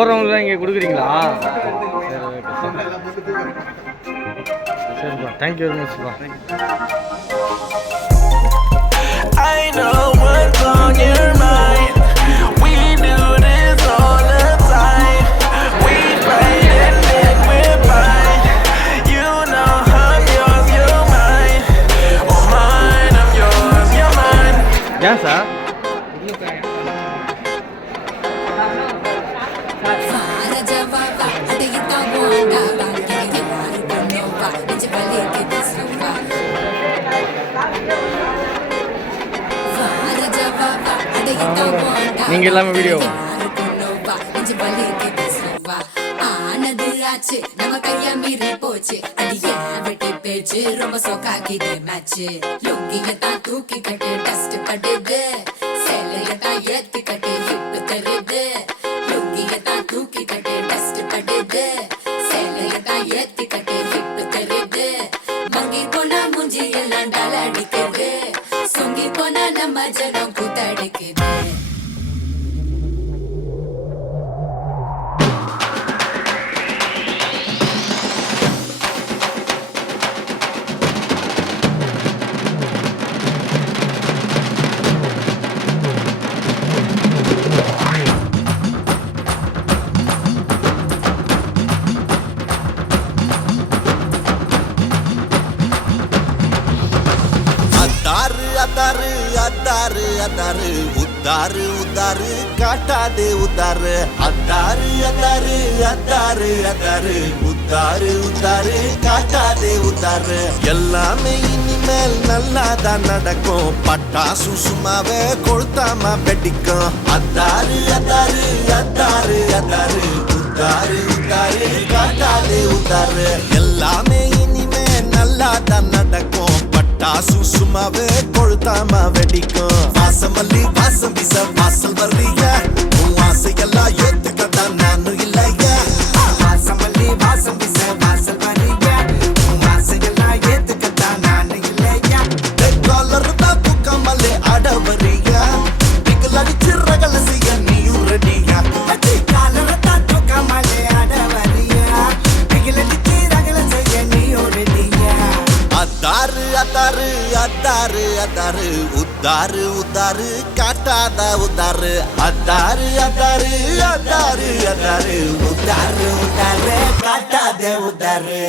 போகிறவங்களாம் இங்கே கொடுக்குறீங்களா? சரிப்பா, தேங்க்யூ வெரி மச்ப்பா. I know what's on your mind. We do this all the time. We fight and then we're fine. You know I'm yours, you're mine. Oh mine, I'm yours, you're mine. Yes, sir. நீங்க எல்லாமே video ஆனது ஆச்சு நம்ம கையா மீறி போச்சு அடியே வெட்டி பேச்சு ரொம்ப சோக்காக்கிது மேட்ச் லுங்கிய தான் தூக்கி கட்டு டஸ்ட் படுது சேலைய தான் ஏத்தி கட்டு ஹிப் தருது லுங்கிய தான் தூக்கி கட்டு டஸ்ட் படுது சேலைய தான் ஏத்தி கட்டு ஹிப் தருது மங்கி போனா மூஞ்சி எல்லாம் டால அடிக்குது சொங்கி போனா நம்ம ஜனம் கூத்தடிக்குது. அத்தாரு அத்தாரு உத்தாரு உத்தாரு காட்டாதே உத்தாரு அத்தாரு அத்தாரு அத்தாரு அத்தாரு உத்தாரு உத்தாரு காட்டாதே உத்தாரு எல்லாமே இனிமேல் நல்லாதான் நடக்கும் பட்டாசு சும்மாவே கொளுத்தாம வெடிக்கும் அத்தாரு அத்தாரு அத்தாரு அத்தாரு உத்தாரு உத்தாரு காட்டாதே உத்தாரு எல்லாமே இனிமேல் நல்லாதான் நடக்கும் பட்டாசு சும்மாவே கொளுத்தாம வெடிக்கும் வாசமல்லி வாசம் வீச வாசல் வர்றிய உன் ஆசையெல்லாம் ஏத்துக்கதான் நானும் இல்லைய வாசமல்லி வாசம் வீச வாசல் வர்றிய உன் ஆசையெல்லாம் ஏத்துக்கதான் நானும் இல்லைய காலர் தான் தூக்காமலே ஆட வர்றிய பிகல் அடிச்சு ரகல செய்ய நீயும் ரெடியா காலர் தான் தூக்காமலே ஆட வர்றிய பிகல் அடிச்சு ரகல செய்ய நீயும் ரெடியா அத்தாரு அத்தாரு அத்தாரு அத்தாரு உத்தாரு உத்தாரு காட்டாத உத்தாரு அத்தாரு அத்தாரு அத்தாரு அத்தாரு உத்தாரு உத்தாரு காட்டாத உத்தாரு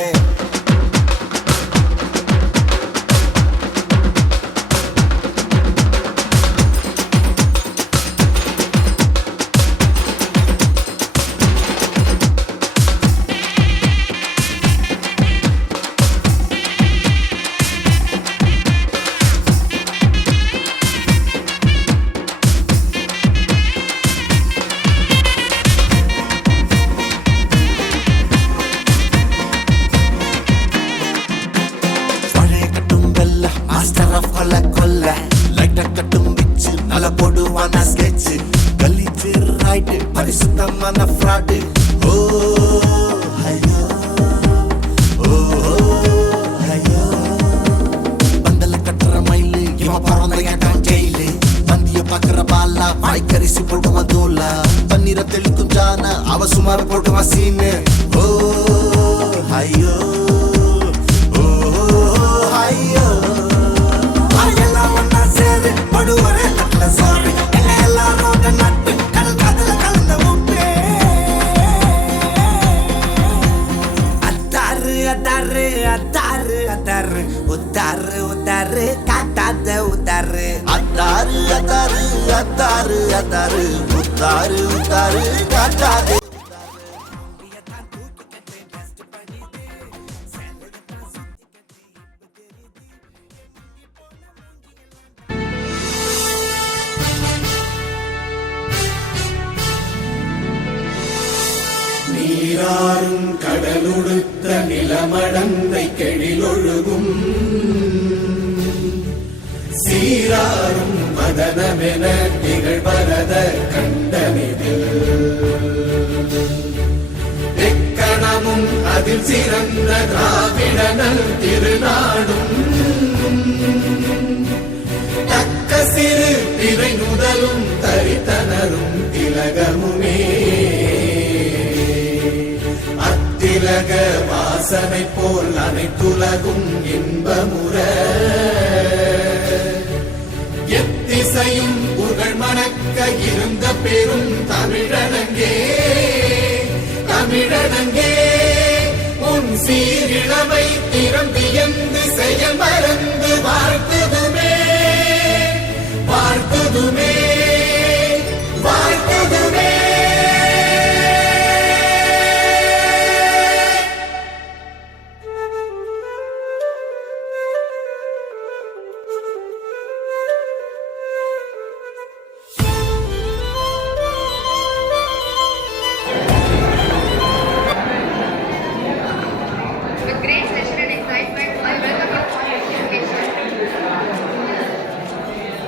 பரிசுத்தமான ஃப்ராடு ஓ ஐயோ ஓ ஐயோ பந்தல கட்டுற மயிலு இவன் பறந்தையாட்டான் ஜெயிலு பந்திய பாக்குற பாலா வாய்க்கரிசி போட்டுவான் தோலா பன்னீரை தெளிக்கும் ஜான அவ சுமார் போட்டுவான் சீனு ஓ ஐயோ ஓ ஐயோ எல்லாம் ஒன்னா சேரு படுவரே தட்டல சாரி எல்லாரும் நட்டு அத்தாரு அத்தாரு உத்தாரு உத்தாரு காட்டாத உத்தாரு அத்தாரு அத்தாரு அத்தாரு அத்தாரு உத்தாரு உத்தாரு காட்டாத நீராறும் கடலுடுத்த நிலமடந்தை கெழிலொழுகும் சீராறும் மதனமென திகழ்வரத கண்டனிதில் எக்கணமும் அதில் சிறந்த திராவிடனல் திருநாடும் தக்க சிறு திரை நுதலும் தரித்தனரும் திலகமுமே அரசனை போல் அனைத்துலகும் இன்பமுற எத்திசையும் புகழ் மணக்க இருந்த பெரும் தமிழனங்கே தமிழனங்கே உன் சீரிழமை திறம்பியந்து செயல் மறந்து வாழ்த்துதுமே வாழ்த்துதுமே வாழ்த்துதுமே.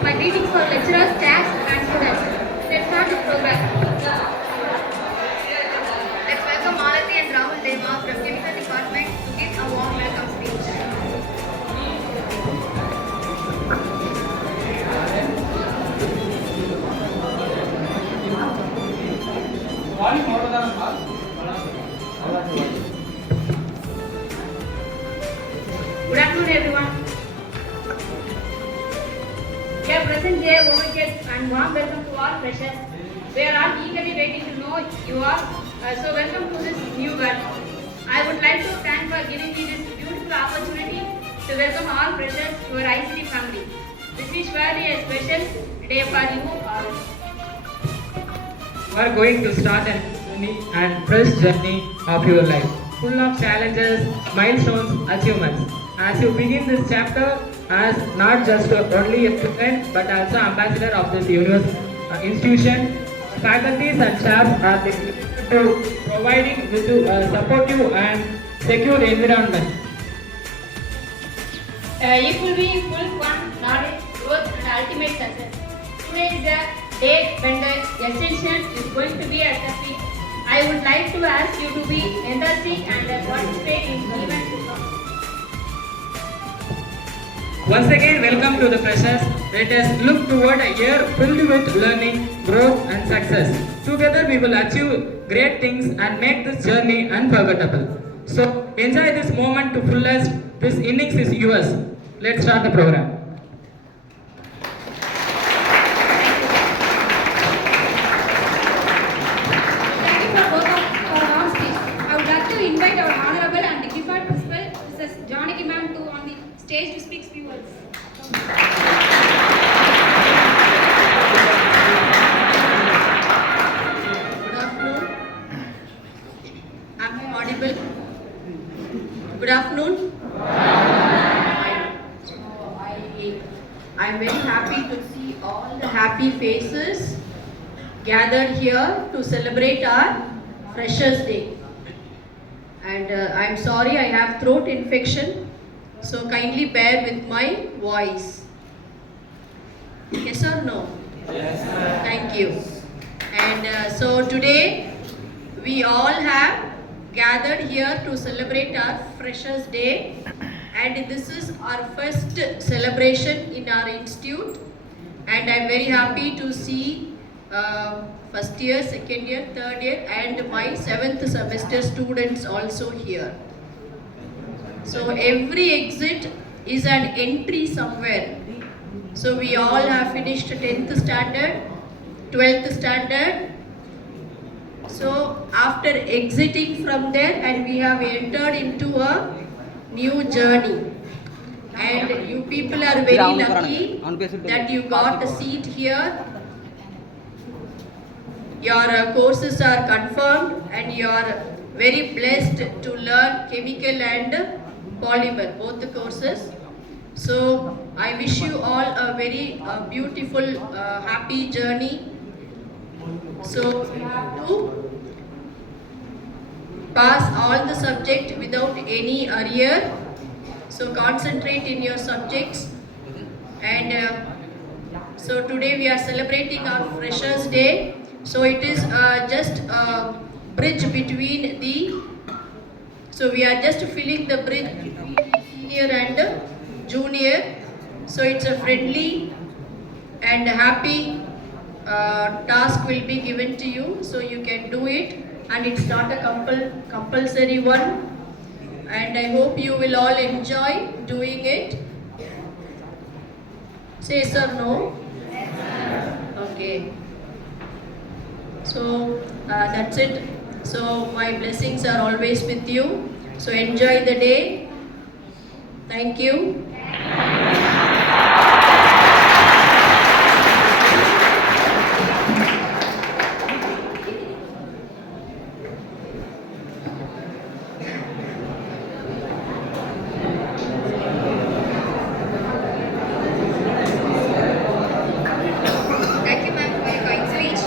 My greetings for lecturers, staff and students. Let's start the program. Let's welcome Malati and Rahul Deva from Chemical Department to give a warm welcome speech. Good afternoon everyone. Dear present day overguests and warm welcome to all freshers. We are all eagerly waiting to know you all. So welcome to this new world. I would like to thank for giving me this beautiful opportunity to welcome all freshers to our ICT family. This is surely a special day for you all. You are going to start an unique and fresh journey of your life, full of challenges, milestones, achievements. As you begin this chapter as not just only a student but also ambassador of this institution, faculties and staff are dedicated to providing with supportive and secure environment. It will be full fun, knowledge, growth and ultimate success. Today is the day when the ascension is going to be at the peak. I would like to ask you to be enthusiastic and participate in the event to come. Once again, welcome to the freshers. Let us look toward a year filled with learning, growth and success. Together we will achieve great things and make this journey unforgettable. So enjoy this moment to fullest. This innings is yours. Let's start the program. Thank you for both of our warm speech. I would like to invite our honorable and dignified principal, Mrs. Janaki ma'am, to on the stage to speak few words. Good afternoon. Am I audible? Good afternoon. I'm very happy to see all the happy faces gathered here to celebrate our Freshers' Day. And I'm sorry I have throat infection, so kindly bear with my voice. Yes or no? Yes, ma'am. Thank you. And so today we all have gathered here to celebrate our Freshers' Day, and this is our first celebration in our institute, and I'm very happy to see first year, second year, third year and my 7th semester students also here. So every exit is an entry somewhere. So we all have finished 10th standard, 12th standard. So after exiting from there, and we have entered into a new journey. And you people are very lucky that you got a seat here. Your courses are confirmed and you are very blessed to learn chemical and polymer, both the courses. So I wish you all a very beautiful, happy journey. So you have to pass all the subject without any arrear. So concentrate in your subjects. And so today we are celebrating our Freshers' Day. So it is just a bridge between the, so we are just filling the bridge between senior and junior. So it's a friendly and happy task will be given to you, so you can do it, and it's not a compulsory one. and I hope you will all enjoy doing it. Say yes or no? Okay. So that's it. So my blessings are always with you. So enjoy the day. Thank you. Thank you, ma'am, for your kind speech.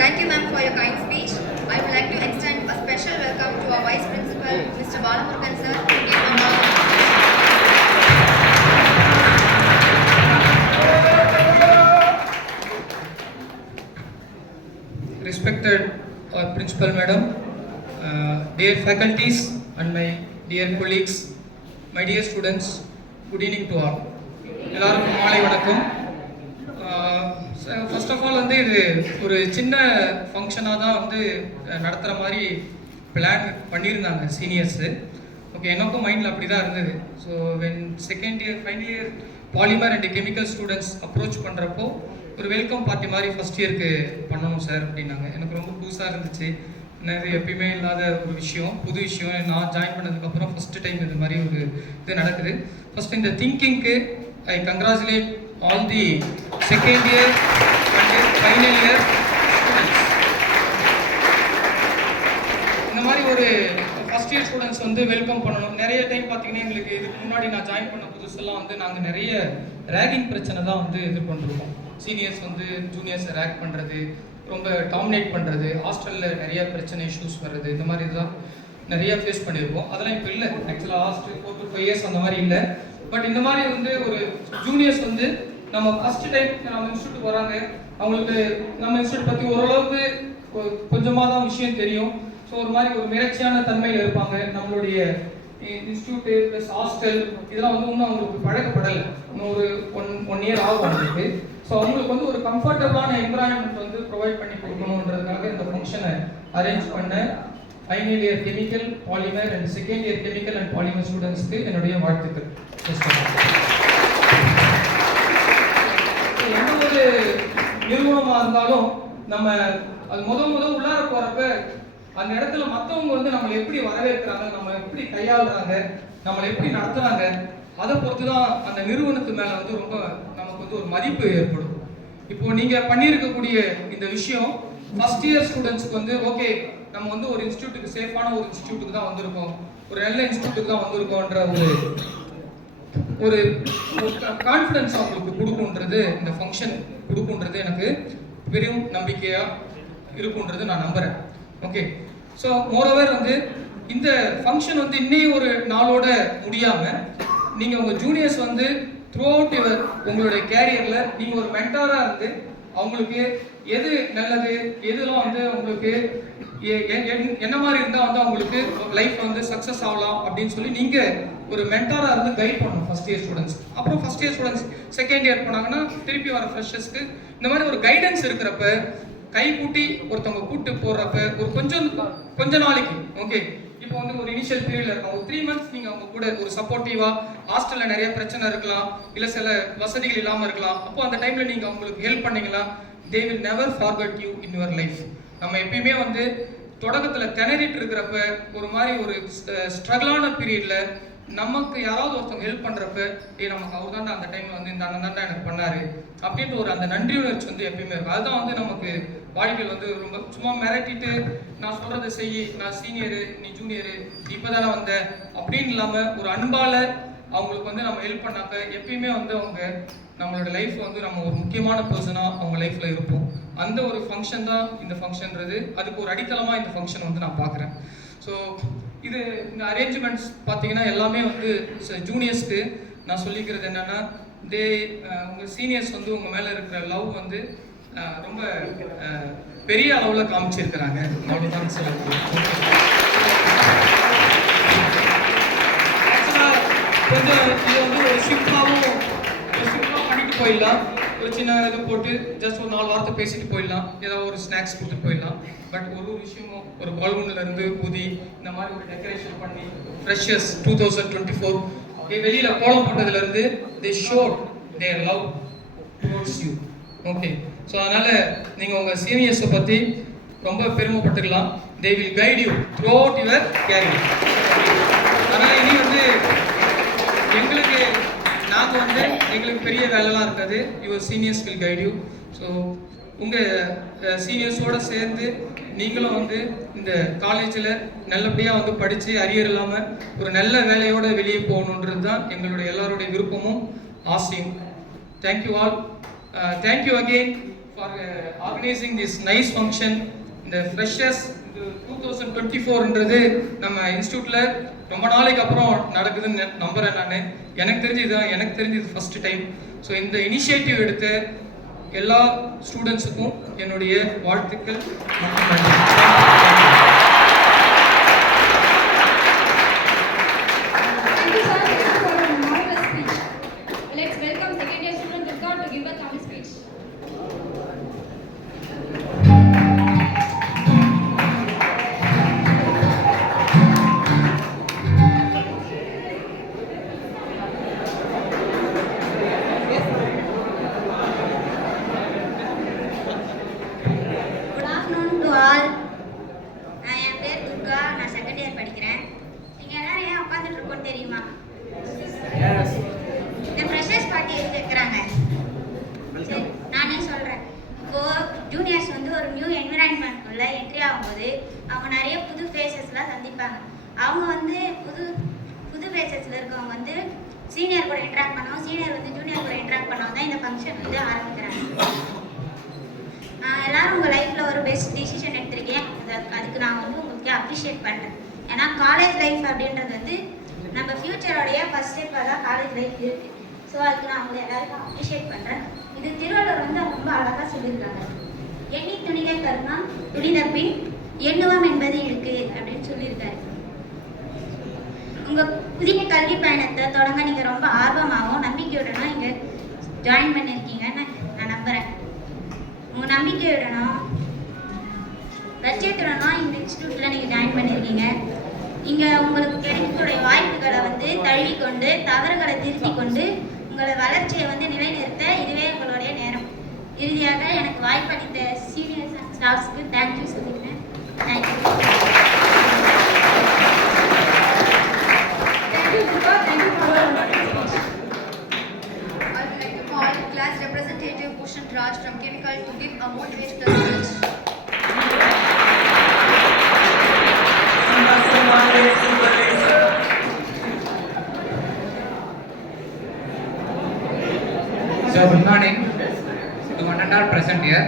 Thank you, ma'am, for your kind speech. I would like to extend a special welcome to our Vice Principal, Mr. Balamurugan sir, to give Respected Principal Madam, dear faculties and my dear colleagues, my dear students, good evening to all. எல்லாருக்கும் மாலை வணக்கம். First of all வந்து இது ஒரு சின்ன ஃபங்க்ஷனாக தான் வந்து நடத்துகிற மாதிரி பிளான் பண்ணியிருந்தாங்க சீனியர்ஸு. ஓகே, எனக்கும் மைண்டில் அப்படி தான் இருந்தது. So when second year final year polymer and chemical students approach பண்ணுறப்போ ஒரு வெல்கம் பார்ட்டி மாதிரி ஃபஸ்ட் இயருக்கு பண்ணணும் சார் அப்படின்னாங்க. எனக்கு ரொம்ப புதுசாக இருந்துச்சு. இது எப்பயுமே இல்லாத ஒரு விஷயம், புது விஷயம். நான் ஜாயின் பண்ணதுக்கப்புறம் ஃபஸ்ட்டு டைம் இது மாதிரி ஒரு இது நடக்குது. ஃபஸ்ட் இந்த திங்கிங்க்கு I congratulate all the second year and final year students. இந்த மாதிரி ஒரு ஃபஸ்ட் இயர் ஸ்டூடெண்ட்ஸ் வந்து வெல்கம் பண்ணணும். நிறைய டைம் பார்த்தீங்கன்னா எங்களுக்கு இதுக்கு முன்னாடி நான் ஜாயின் பண்ண புதுசெல்லாம் வந்து நாங்கள் நிறைய ரேகிங் பிரச்சனை தான் வந்து எதிர்கொண்டிருக்கோம். சீனியர்ஸ் வந்து ஜூனியர்ஸை ரேக் பண்ணுறது, ரொம்ப டாமினேட் பண்ணுறது, ஹாஸ்டலில் நிறைய பிரச்சனை இஷ்யூஸ் வர்றது, இந்த மாதிரி இதெல்லாம் நிறைய ஃபேஸ் பண்ணியிருக்கோம். அதெல்லாம் இப்போ இல்லை. ஆக்சுவலாக லாஸ்ட் 4 to 5 years அந்த மாதிரி இல்லை. பட் இந்த மாதிரி வந்து ஒரு ஜூனியர்ஸ் வந்து நம்ம ஃபஸ்ட்டு டைம் நம்ம இன்ஸ்டியூட் வராங்க, அவங்களுக்கு நம்ம இன்ஸ்டியூட் பற்றி ஓரளவுக்கு கொஞ்சமாக தான் விஷயம் தெரியும். ஸோ ஒரு மாதிரி ஒரு மிரட்சியான தன்மையில் இருப்பாங்க. நம்மளுடைய இன்ஸ்டியூட்டு ப்ளஸ் ஹாஸ்டல் இதெல்லாம் வந்து இன்னும் அவங்களுக்கு பழக்கப்படலை. இன்னும் ஒரு ஒன் இயர் ஆகும் அவங்களுக்கு. ஸோ அவங்களுக்கு வந்து ஒரு கம்ஃபர்டபுளான என்விரான்மெண்ட் வந்து ப்ரொவைட் பண்ணி கொடுக்கணுன்றதுக்காக இந்த ஃபங்க்ஷனை அரேஞ்ச் பண்ண final year chemical polymer and second year chemical and polymer ஸ்டூடெண்ட்ஸ்க்கு என்னுடைய வாழ்த்துக்கள். எந்த ஒரு நிறுவனமாக இருந்தாலும் நம்ம அது முதல் உள்ளார போகிறப்ப அந்த இடத்துல மற்றவங்க வந்து நம்மளை எப்படி வரவேற்கிறாங்க, நம்ம எப்படி கையாளுறாங்க, நம்மளை எப்படி நடத்துகிறாங்க, அதை பொறுத்து தான் அந்த நிறுவனத்து மேலே வந்து ரொம்ப நமக்கு வந்து ஒரு மதிப்பு ஏற்படும். இப்போ நீங்கள் பண்ணியிருக்கக்கூடிய இந்த விஷயம் ஃபஸ்ட் இயர் ஸ்டூடெண்ட்ஸ்க்கு வந்து ஓகே, நம்ம வந்து ஒரு இன்ஸ்டியூட்டுக்கு சேஃபான ஒரு இன்ஸ்டியூட்டுக்கு தான் வந்திருக்கோம், ஒரு நல்ல இன்ஸ்டியூட்டுக்கு தான் வந்திருக்கோன்ற ஒரு கான்ஃபிடன்ஸ் அவங்களுக்கு கொடுக்குன்றது, இந்த ஃபங்க்ஷன் கொடுக்குன்றது எனக்கு பெரும் நம்பிக்கையாக இருக்குன்றது நான் நம்புகிறேன். ஓகே, ஸோ மோரோவர் வந்து இந்த ஃபங்க்ஷன் வந்து இன்னும் ஒரு நாளோட முடியாமல் நீங்கள் உங்கள் ஜூனியர்ஸ் வந்து த்ரூ அவுட் உங்களுடைய கேரியரில் நீங்கள் ஒரு மென்டாராக இருந்து அவங்களுக்கு எது நல்லது, எதுலாம் வந்து அவங்களுக்கு என்ன மாதிரி இருந்தால் வந்து அவங்களுக்கு லைஃப் வந்து சக்ஸஸ் ஆகலாம் அப்படின்னு சொல்லி நீங்கள் ஒரு மென்டாராக இருந்து கைட் பண்ணணும் ஃபஸ்ட் இயர் ஸ்டூடெண்ட்ஸ். அப்புறம் first year students second year போனாங்கன்னா திருப்பி வர ஃப்ரெஷர்ஸ்க்கு இந்த மாதிரி ஒரு கைடன்ஸ் இருக்கிறப்ப, கை கூட்டி ஒருத்தவங்க கூட்டு போடுறப்ப ஒரு கொஞ்ச நாளைக்கு ஓகே, இப்போ வந்து ஒரு இனிஷியல் பீரியட்ல இருக்கும், ஒரு 3 months நீங்கள் அவங்க கூட ஒரு சப்போர்ட்டிவாக, ஹாஸ்டலில் நிறைய பிரச்சனை இருக்கலாம், இல்லை சில வசதிகள் இல்லாமல் இருக்கலாம், அப்போ அந்த டைமில் நீங்கள் அவங்களுக்கு ஹெல்ப் பண்ணீங்களா, they will never forget you in your life. நம்ம எப்பயுமே வந்து தொடக்கத்தில் திணறிட்டு இருக்கிறப்ப, ஒரு மாதிரி ஒரு ஸ்ட்ரகிளான பீரியட்ல நமக்கு யாராவது ஒருத்தவங்க ஹெல்ப் பண்ணுறப்ப, நமக்கு அவர் தாண்டா அந்த டைமில் வந்து இந்த அண்ணன் தாண்டா எனக்கு பண்ணாரு அப்படின்ற ஒரு அந்த நன்றி உணர்ச்சி வந்து எப்பயுமே இருக்கும். அதுதான் வந்து நமக்கு வாழ்க்கையில் வந்து ரொம்ப சும்மா மிரட்டிட்டு நான் சொல்கிறத செய், நான் சீனியரு நீ ஜூனியரு இப்போ தானே வந்த அப்படின்னு இல்லாமல் ஒரு அன்பால் அவங்களுக்கு வந்து நம்ம ஹெல்ப் பண்ணாக்க எப்பயுமே வந்து அவங்க நம்மளோட லைஃப் வந்து நம்ம ஒரு முக்கியமான பர்சனாக அவங்க லைஃப்பில் இருப்போம். அந்த ஒரு ஃபங்க்ஷன் தான் இந்த ஃபங்க்ஷன்றது. அதுக்கு ஒரு அடித்தளமாக இந்த ஃபங்க்ஷன் வந்து நான் பார்க்குறேன். ஸோ இது இந்த அரேஞ்ச்மெண்ட்ஸ் பார்த்தீங்கன்னா எல்லாமே வந்து ஜூனியர்ஸ்க்கு நான் சொல்லிக்கிறது என்னென்னா, உங்கள் சீனியர்ஸ் வந்து உங்கள் மேலே இருக்கிற லவ் வந்து ரொம்ப பெரிய அளவில் காமிச்சிருக்கிறாங்க. அவ்வளோதான் சொல்ல முடியும். ஆக்சுவலாக கொஞ்சம் இது வந்து ஒரு சிம்பிளாக பண்ணிட்டு போயிடலாம். ஒரு சின்ன இது போட்டு ஜஸ்ட் ஒரு 4 வார்த்தை பேசிட்டு போயிடலாம், ஏதாவது ஒரு ஸ்நாக்ஸ் கொடுத்துட்டு போயிடலாம். பட் ஒரு விஷயமும் ஒரு பலூன்லேருந்து ஊதி இந்த மாதிரி ஒரு டெக்கரேஷன் பண்ணி ஃப்ரெஷர்ஸ் 2024 வெளியில் கோலம் போட்டதுலேருந்து they showed their love towards you. Okay, so அதனால் நீங்கள் உங்கள் சீனியர்ஸை பற்றி ரொம்ப பெருமைப்பட்டுக்கலாம். They will guide you throughout your career. அதனால் இனி வந்து எங்களுக்கு பெரிய வேலைலாம் இருக்காது. Your seniors will guide you. So உங்கள் சீனியர்ஸோடு சேர்ந்து நீங்களும் வந்து இந்த காலேஜில் நல்லபடியாக வந்து படித்து அரியர் இல்லாமல் ஒரு நல்ல வேலையோடு வெளியே போகணுன்றது தான் எங்களுடைய எல்லாருடைய விருப்பமும் ஆசையும். Thank you all. Thank you again for organising this nice function. இந்த ஃப்ரெஷர்ஸ் 2024ன்றது நம்ம இன்ஸ்டியூட்டில் ரொம்ப நாளைக்கு அப்புறம் நடக்குதுன்னு நம்புகிறேன் நான். எனக்கு தெரிஞ்சு இது ஃபஸ்ட்டு டைம். ஸோ இந்த இனிஷியேட்டிவ் எடுத்த எல்லா ஸ்டூடெண்ட்ஸுக்கும் என்னுடைய வாழ்த்துக்கள். தெரியுமா? இந்த ஃப்ரெஷர்ஸ் பார்ட்டி வைக்கிறாங்க. நானே சொல்றேன். இப்போ ஜூனியர்ஸ் வந்து ஒரு நியூ என்விரான்மெண்ட்குள்ள என்ட்ரி ஆகும்போது அவங்க நிறைய புது ஃபேஸஸ்லாம் சந்திப்பாங்க. அவங்க வந்து புது ஃபேஸஸ்ல இருக்கவங்க வந்து சீனியர் கூட இன்ட்ராக்ட் பண்ணவும், சீனியர் வந்து ஜூனியர் கூட இன்ட்ராக்ட் பண்ணவும் தான் இந்த ஃபங்க்ஷன் வந்து ஆரம்பிக்கிறாங்க. எல்லாரும் உங்கள் லைஃப்பில் ஒரு பெஸ்ட் டிசிஷன் எடுத்திருக்கேன். அதுக்கு நான் வந்து உங்களுக்கு அப்ரிஷியேட் பண்ணுறேன். ஏன்னா காலேஜ் லைஃப் அப்படின்றது வந்து நம்ம ஃபியூச்சரோடைய ஃபர்ஸ்ட் ஸ்டெப்பாக தான் காலேஜ் லைஃப் இருக்குது. ஸோ அதுக்கு நான் உங்களை எல்லாருக்கும் அப்ரிஷியேட் பண்ணுறேன். இது திருவள்ளுவர் வந்து ரொம்ப அழகாக சொல்லியிருக்காங்க. எண்ணி துணிலே கருணாம் துணித பின் எண்ணுவம் என்பது இருக்கு அப்படின்னு சொல்லியிருக்காரு. உங்கள் புதிய கல்வி பயணத்தை தொடங்க நீங்கள் ரொம்ப ஆர்வமாகவும் நம்பிக்கையுடனும் இங்கே ஜாயின் பண்ணியிருக்கீங்கன்னு நான் நம்புகிறேன். உங்கள் நம்பிக்கையுடனும் லட்சியத்துடனும் இந்த இன்ஸ்டியூட்டில் நீங்கள் ஜாயின் பண்ணியிருக்கீங்க. இங்கே உங்களுக்கு கிடைக்கக்கூடிய வாய்ப்புகளை வந்து தழுவிக்கொண்டு தவறுகளை திருத்தி கொண்டு உங்களை வளர்ச்சியை வந்து நிலைநிறுத்த இதுவே உங்களுடைய நேரம். இறுதியாக எனக்கு வாய்ப்பளித்த சீனியர்ஸ் அண்ட் ஸ்டாஃப்ஸ்க்கு தேங்க்யூ சொல்லிக்கிறேன். Thank you. Class representative Bhushan Raj from Chemical to give a motivational speech. So good morning to one and all present here.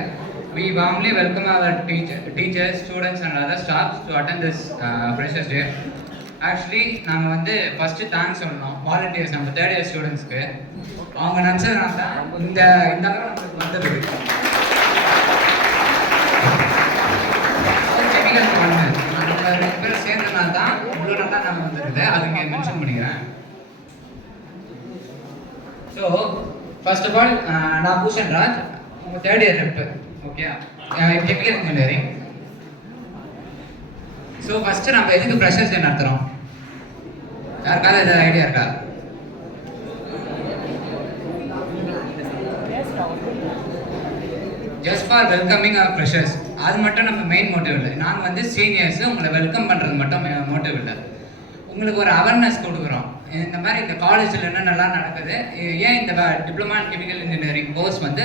We warmly welcome our teachers, students and other staffs to attend this Freshers Day. Actually நாங்கள் வந்து first thanks சொல்லணும் volunteers நம்ம third year ஸ்டூடெண்ட்ஸ்க்கு. அவங்க நினச்சதுனால தான் இந்த நம்மளுக்கு வந்துடுது. கெமிக்கல் பண்ணு நம்ம 2 பேரும் சேர்ந்ததுனால தான் இவ்வளோ நல்லா நம்ம வந்துடுது. அது இங்கே மென்ஷன் பண்ணிக்கிறேன். ஸோ ஃபர்ஸ்ட் ஆஃப் ஆல் நான் பூஷன் ராஜ், உங்கள் third year rep. Okay, chemical engineering. So first நம்ம எதுக்கு ஃப்ரெஷர்ஸ் டே நடத்துகிறோம்? யாருக்காவது ஏதாவது ஐடியா இருக்கா? Just for welcoming our freshers. அது மட்டும் நம்ம மெயின் மோட்டிவ் இல்லை. நாங்கள் வந்து சீனியர்ஸு உங்களை வெல்கம் பண்ணுறது மட்டும் மோட்டிவ் இல்லை. உங்களுக்கு ஒரு அவேர்னஸ் கொடுக்குறோம். இந்த மாதிரி இந்த காலேஜில் என்னென்னலாம் நடக்குது, ஏன் இந்த diploma in chemical engineering course வந்து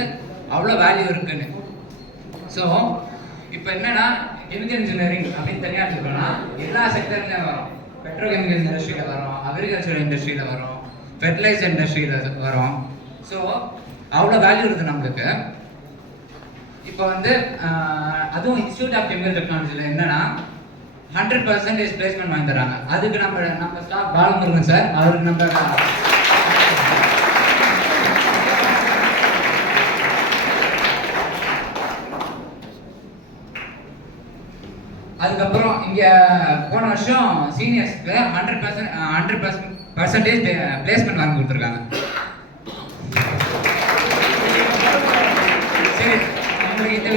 அவ்வளோ வேல்யூ இருக்குன்னு. ஸோ இப்போ என்னன்னா கெமிக்கல் இன்ஜினியரிங் அப்படின்னு தனியாக எடுத்துக்கோன்னா எல்லா செக்டர்லேயும் வரும். பெட்ரோகெமிக்கல் இண்டஸ்ட்ரியில் வரும், அக்ரிகல்ச்சர் இண்டஸ்ட்ரியில் வரும், ஃபெர்டிலைசர் இண்டஸ்ட்ரியில் வரும். ஸோ அவ்வளோ வேல்யூ இருக்குது நம்மளுக்கு. இப்போ வந்து அதுவும் இன்ஸ்டியூட் ஆஃப் கெமிக்கல் டெக்னாலஜியில் என்னன்னா 100% பிளேஸ்மெண்ட் வாங்கி தராங்க. அதுக்கு நம்ம ஸ்டாஃப் பாலமுருகன் சார், அவருக்கு நம்ம அதுக்கப்புறம் இங்கே போன வருஷம் சீனியர்ஸ்க்கு 100% பிளேஸ்மெண்ட் வாங்கி கொடுத்துருக்காங்க.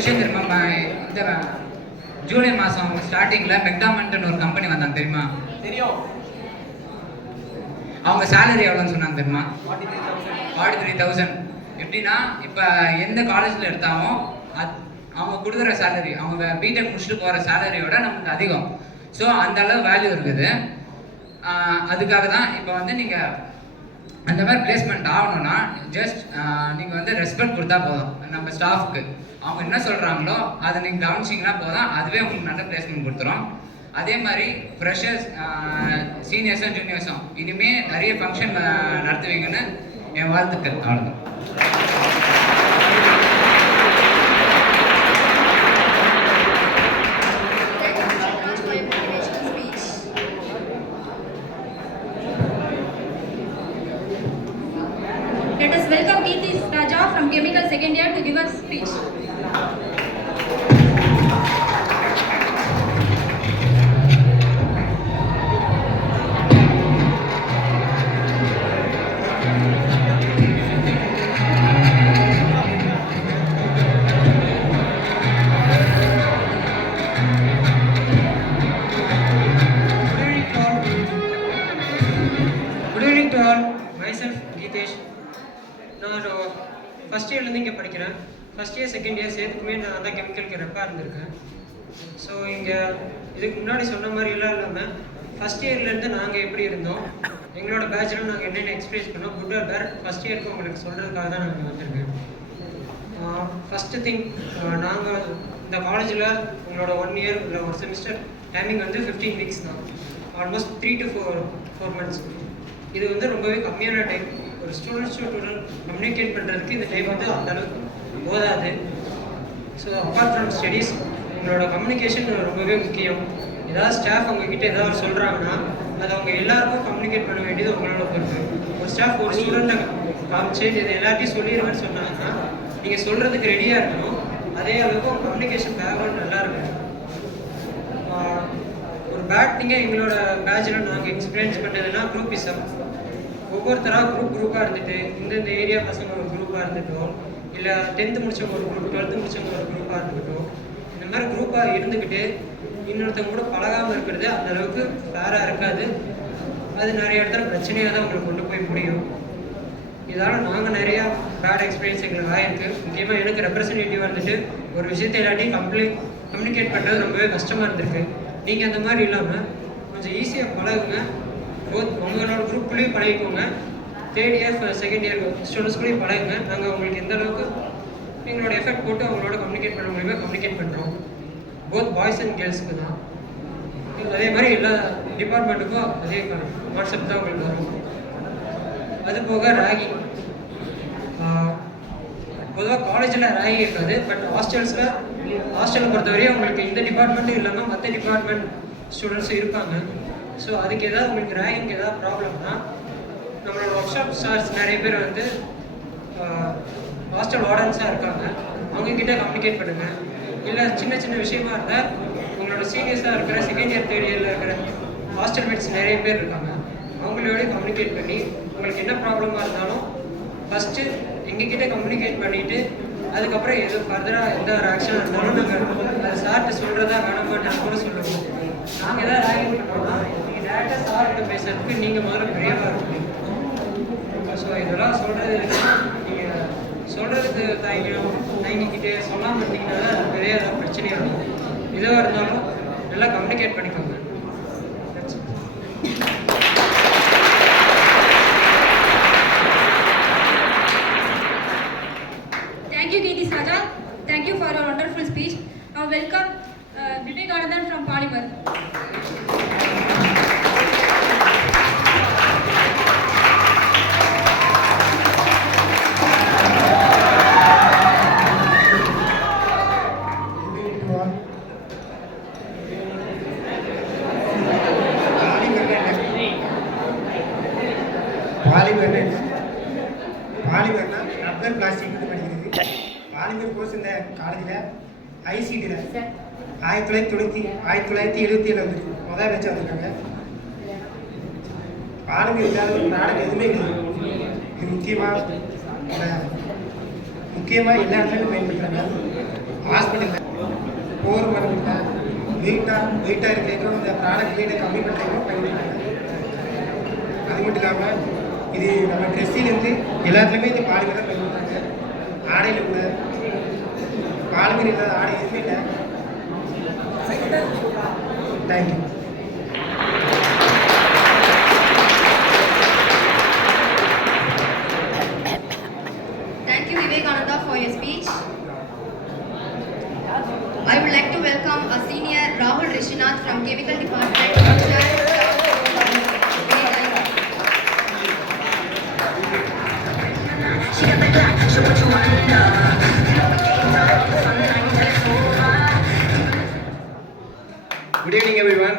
விஷயம் தெரியுமா? இந்த ஜூலை மாதம் ஸ்டார்டிங்கில் மெக்டாமெண்ட்னு ஒரு கம்பெனி வந்தாங்க தெரியுமா? தெரியும். அவங்க சேலரி எவ்வளோன்னு சொன்னாங்க தெரியுமா? 43,000. எப்படின்னா இப்போ எந்த காலேஜில் எடுத்தாலும் அவங்க கொடுக்குற சேலரி, அவங்க பிடெக் முடிச்சுட்டு போகிற சேலரியோட நமக்கு அதிகம். ஸோ அந்த அளவு வேல்யூ இருக்குது. அதுக்காக தான் இப்போ வந்து நீங்கள் அந்த மாதிரி பிளேஸ்மெண்ட் ஆகணும்னா ஜஸ்ட் நீங்கள் வந்து ரெஸ்பெக்ட் கொடுத்தா போதும் நம்ம ஸ்டாஃப்க்கு. அவங்க என்ன சொல்கிறாங்களோ அதை நீங்கள் கவனிச்சிங்கன்னா போதும், அதுவே உங்களுக்கு நல்ல பிளேஸ்மெண்ட் கொடுத்துரும். அதே மாதிரி ஃப்ரெஷர்ஸ், சீனியர்ஸும் ஜூனியர்ஸும் இனிமேல் நிறைய ஃபங்க்ஷன் நடத்துவீங்கன்னு என் வாழ்த்துக்கள். அவ்வளோதான். Let us welcome Keerthi Raja from Chemical second year to give us speech. Good evening to all. Myself Geetesh. நான் ஃபஸ்ட் இயர்லேருந்து இங்கே படிக்கிறேன். ஃபஸ்ட் இயர் செகண்ட் இயர் சேர்த்துக்குமே நான் தான் கெமிக்கலுக்கு ரெப்பாக இருந்திருக்கேன். ஸோ இங்கே இதுக்கு முன்னாடி சொன்ன மாதிரிலாம் இல்லாமல் ஃபஸ்ட் இயர்லேருந்து நாங்கள் எப்படி இருந்தோம், எங்களோட பேட்சில் நாங்கள் என்னென்ன எக்ஸ்பீரியன்ஸ் பண்ணோம், குட் ஆர் பேட், ஃபஸ்ட் இயருக்கு உங்களுக்கு சொல்கிறதுக்காக தான் நாங்கள் வந்திருக்கேன். ஃபஸ்ட்டு திங், நாங்கள் இந்த காலேஜில் உங்களோட 1 இயர் இல்லை ஒரு செமிஸ்டர் டைமிங் வந்து 15 வீக்ஸ் தான், ஆல்மோஸ்ட் 3 to 4 months. இது வந்து ரொம்பவே கம்மியான டைம். ஒரு ஸ்டூடெண்ட்ஸ் டு ஸ்டூடெண்ட் கம்யூனிகேட் பண்ணுறதுக்கு இந்த டைம் வந்து அந்தளவுக்கு போதாது. ஸோ அப்பார்ட் ஃப்ரம் ஸ்டடீஸ் உங்களோட கம்யூனிகேஷன் ரொம்பவே முக்கியம். ஏதாவது ஸ்டாஃப் உங்ககிட்ட ஏதாவது சொல்கிறாங்கன்னா அதை அவங்க எல்லாருக்கும் கம்யூனிகேட் பண்ண வேண்டியது உங்களோட பொறுப்பு. ஒரு ஸ்டாஃப் ஒரு ஸ்டூடெண்ட்டை காமிச்சு இதை எல்லாத்தையும் சொல்லிடுவேன்னு சொன்னாங்கன்னா நீங்கள் சொல்கிறதுக்கு ரெடியாக இருக்கணும். அதே அளவுக்கு உங்கள் கம்யூனிகேஷன் பேக்ரவுண்ட் நல்லா இருக்கணும். ஒரு பேட் திங்கை எங்களோட பேட்சில் நாங்கள் எக்ஸ்பீரியன்ஸ் பண்ணுறதுன்னா குரூப்பிசம். ஒவ்வொருத்தராக குரூப்பாக இருந்துட்டு இந்தந்த ஏரியா பசங்க ஒரு குரூப்பாக இருந்துட்டோம், இல்லை 10th முடிச்சவங்க ஒரு குரூப், 12th முடிச்சவங்க ஒரு குரூப்பாக இருந்துக்கிட்டோம். இந்த மாதிரி குரூப்பாக இருந்துக்கிட்டு இன்னொருத்தவங்க கூட பழகாமல் இருக்கிறது அந்த அளவுக்கு ஃபேராக இருக்காது. அது நிறைய இடத்துல பிரச்சனையாக தான் உங்களுக்கு கொண்டு போய் முடியும். இதால் நாங்கள் நிறையா பேட் எக்ஸ்பீரியன்ஸ் எங்களுக்கு ஆகிருக்கு. முக்கியமாக எனக்கு ரெப்ரசன்டேட்டிவாக இருந்துட்டு ஒரு விஷயத்தை எல்லாத்தையும் கம்யூனிகேட் பண்ணுறது ரொம்பவே கஷ்டமாக இருந்திருக்கு. நீங்கள் அந்த மாதிரி இல்லாமல் கொஞ்சம் ஈஸியாக பழகுங்க. உங்களோட குரூப்குள்ளேயும் பழகிக்கோங்க. 3rd இயர் செகண்ட் இயர் ஸ்டூடெண்ட்ஸ்குள்ளேயும் பழகுங்க. நாங்கள் உங்களுக்கு எந்த அளவுக்கு எங்களோட எஃபெக்ட் போட்டு அவங்களோட கம்யூனிகேட் பண்ண முடியுமோ கம்யூனிகேட் பண்ணுறோம். போத் பாய்ஸ் அண்ட் கேர்ள்ஸுக்கு தான். அதே மாதிரி எல்லா டிபார்ட்மெண்ட்டுக்கும் அதே வாட்ஸ்அப் தான் உங்களுக்கு வரும். அது போக ராகிங், பொதுவாக காலேஜில் ராகிங் இருக்காது, பட் ஹாஸ்டலை பொறுத்தவரையும் உங்களுக்கு இந்த டிபார்ட்மெண்ட்டும் இல்லாமல் மற்ற டிபார்ட்மெண்ட் ஸ்டூடெண்ட்ஸும் இருப்பாங்க. ஸோ அதுக்கு ஏதாவது உங்களுக்கு ரேங்கிங்க்கு ஏதாவது ப்ராப்ளம்னா நம்மளோட ஒர்க் ஷாப் ஸ்டார்ஸ் நிறைய பேர் வந்து ஹாஸ்டல் வார்டன்ஸாக இருக்காங்க, அவங்கக்கிட்ட கம்யூனிகேட் பண்ணுங்கள். இல்லை சின்ன சின்ன விஷயமா இருந்தால் உங்களோட சீனியர்ஸாக இருக்கிற செகண்ட் இயர் 3rd இயரில் இருக்கிற ஹாஸ்டல் மேட்ஸ் நிறைய பேர் இருக்காங்க, அவங்களோட கம்யூனிகேட் பண்ணி உங்களுக்கு என்ன ப்ராப்ளமாக இருந்தாலும் ஃபஸ்ட்டு எங்ககிட்ட கம்யூனிகேட் பண்ணிவிட்டு அதுக்கப்புறம் எது ஃபர்தராக எந்த ஒரு ஆக்ஷன் இருந்தாலும் நாங்கள் அதை சார்கிட்ட சொல்கிறதா வேணாமான்னு கூட சொல்லுவோம். நாங்கள் எதாவது ரேகிங் பண்ணுறோம்னா நீங்கள் டேரெக்டாக சார்கிட்ட பேசுறதுக்கு நீங்கள் முதல்ல பிரியவாக இருக்கணும். ஸோ இதெல்லாம் சொல்கிறது நீங்கள் சொல்கிறதுக்கு தயங்கிக்கிட்டே சொல்லாமல் இருந்தீங்கன்னா பெரிய ஏதாவது பிரச்சனையாக இருக்கும். எதுவாக இருந்தாலும் நல்லா கம்யூனிகேட் பண்ணிக்கோங்க. Thank you, Keerthi Raja. Thank you for your wonderful speech. Now welcome Vivekanandan from Polymer. பாலிமர்னா ரப்பர் பிளாஸ்டிக் படிக்கிறது. பாலிமர் கோர்ஸ் இந்த காலேஜில் ஐசிடியில் 1977 வந்துருக்கு, முதல் வச்சு வந்திருக்காங்க. பாலிமர் இல்லாத ஒரு ப்ராடக்ட் எதுவுமே கிடையாது. இது முக்கியமாக எல்லா இடத்துலையும் பயன்படுத்துகிறாங்க. ஹாஸ்பிட்டலில் போர் மருந்து வெயிட்டாக இருக்கிறதுக்கும் இந்த ப்ராடக்ட் வெயிட்டை கம்மி பண்ணுறதுக்கும் பண்ணியிருக்காங்க. அது மட்டும் இல்லாமல் இது நம்ம ட்ரெஸ்ஸிலேருந்து எல்லாத்துலேயுமே இந்த பாலிமர் தான் பண்ணியிருக்காங்க. ஆடையில் கூட பாலிமர் இல்லாத ஆடை எதுவுமே இல்லை. Thank you. Thank you, Vivekananda, for your speech. I would like to welcome a senior Rahul Rishinath from Chemical Department. Good evening everyone.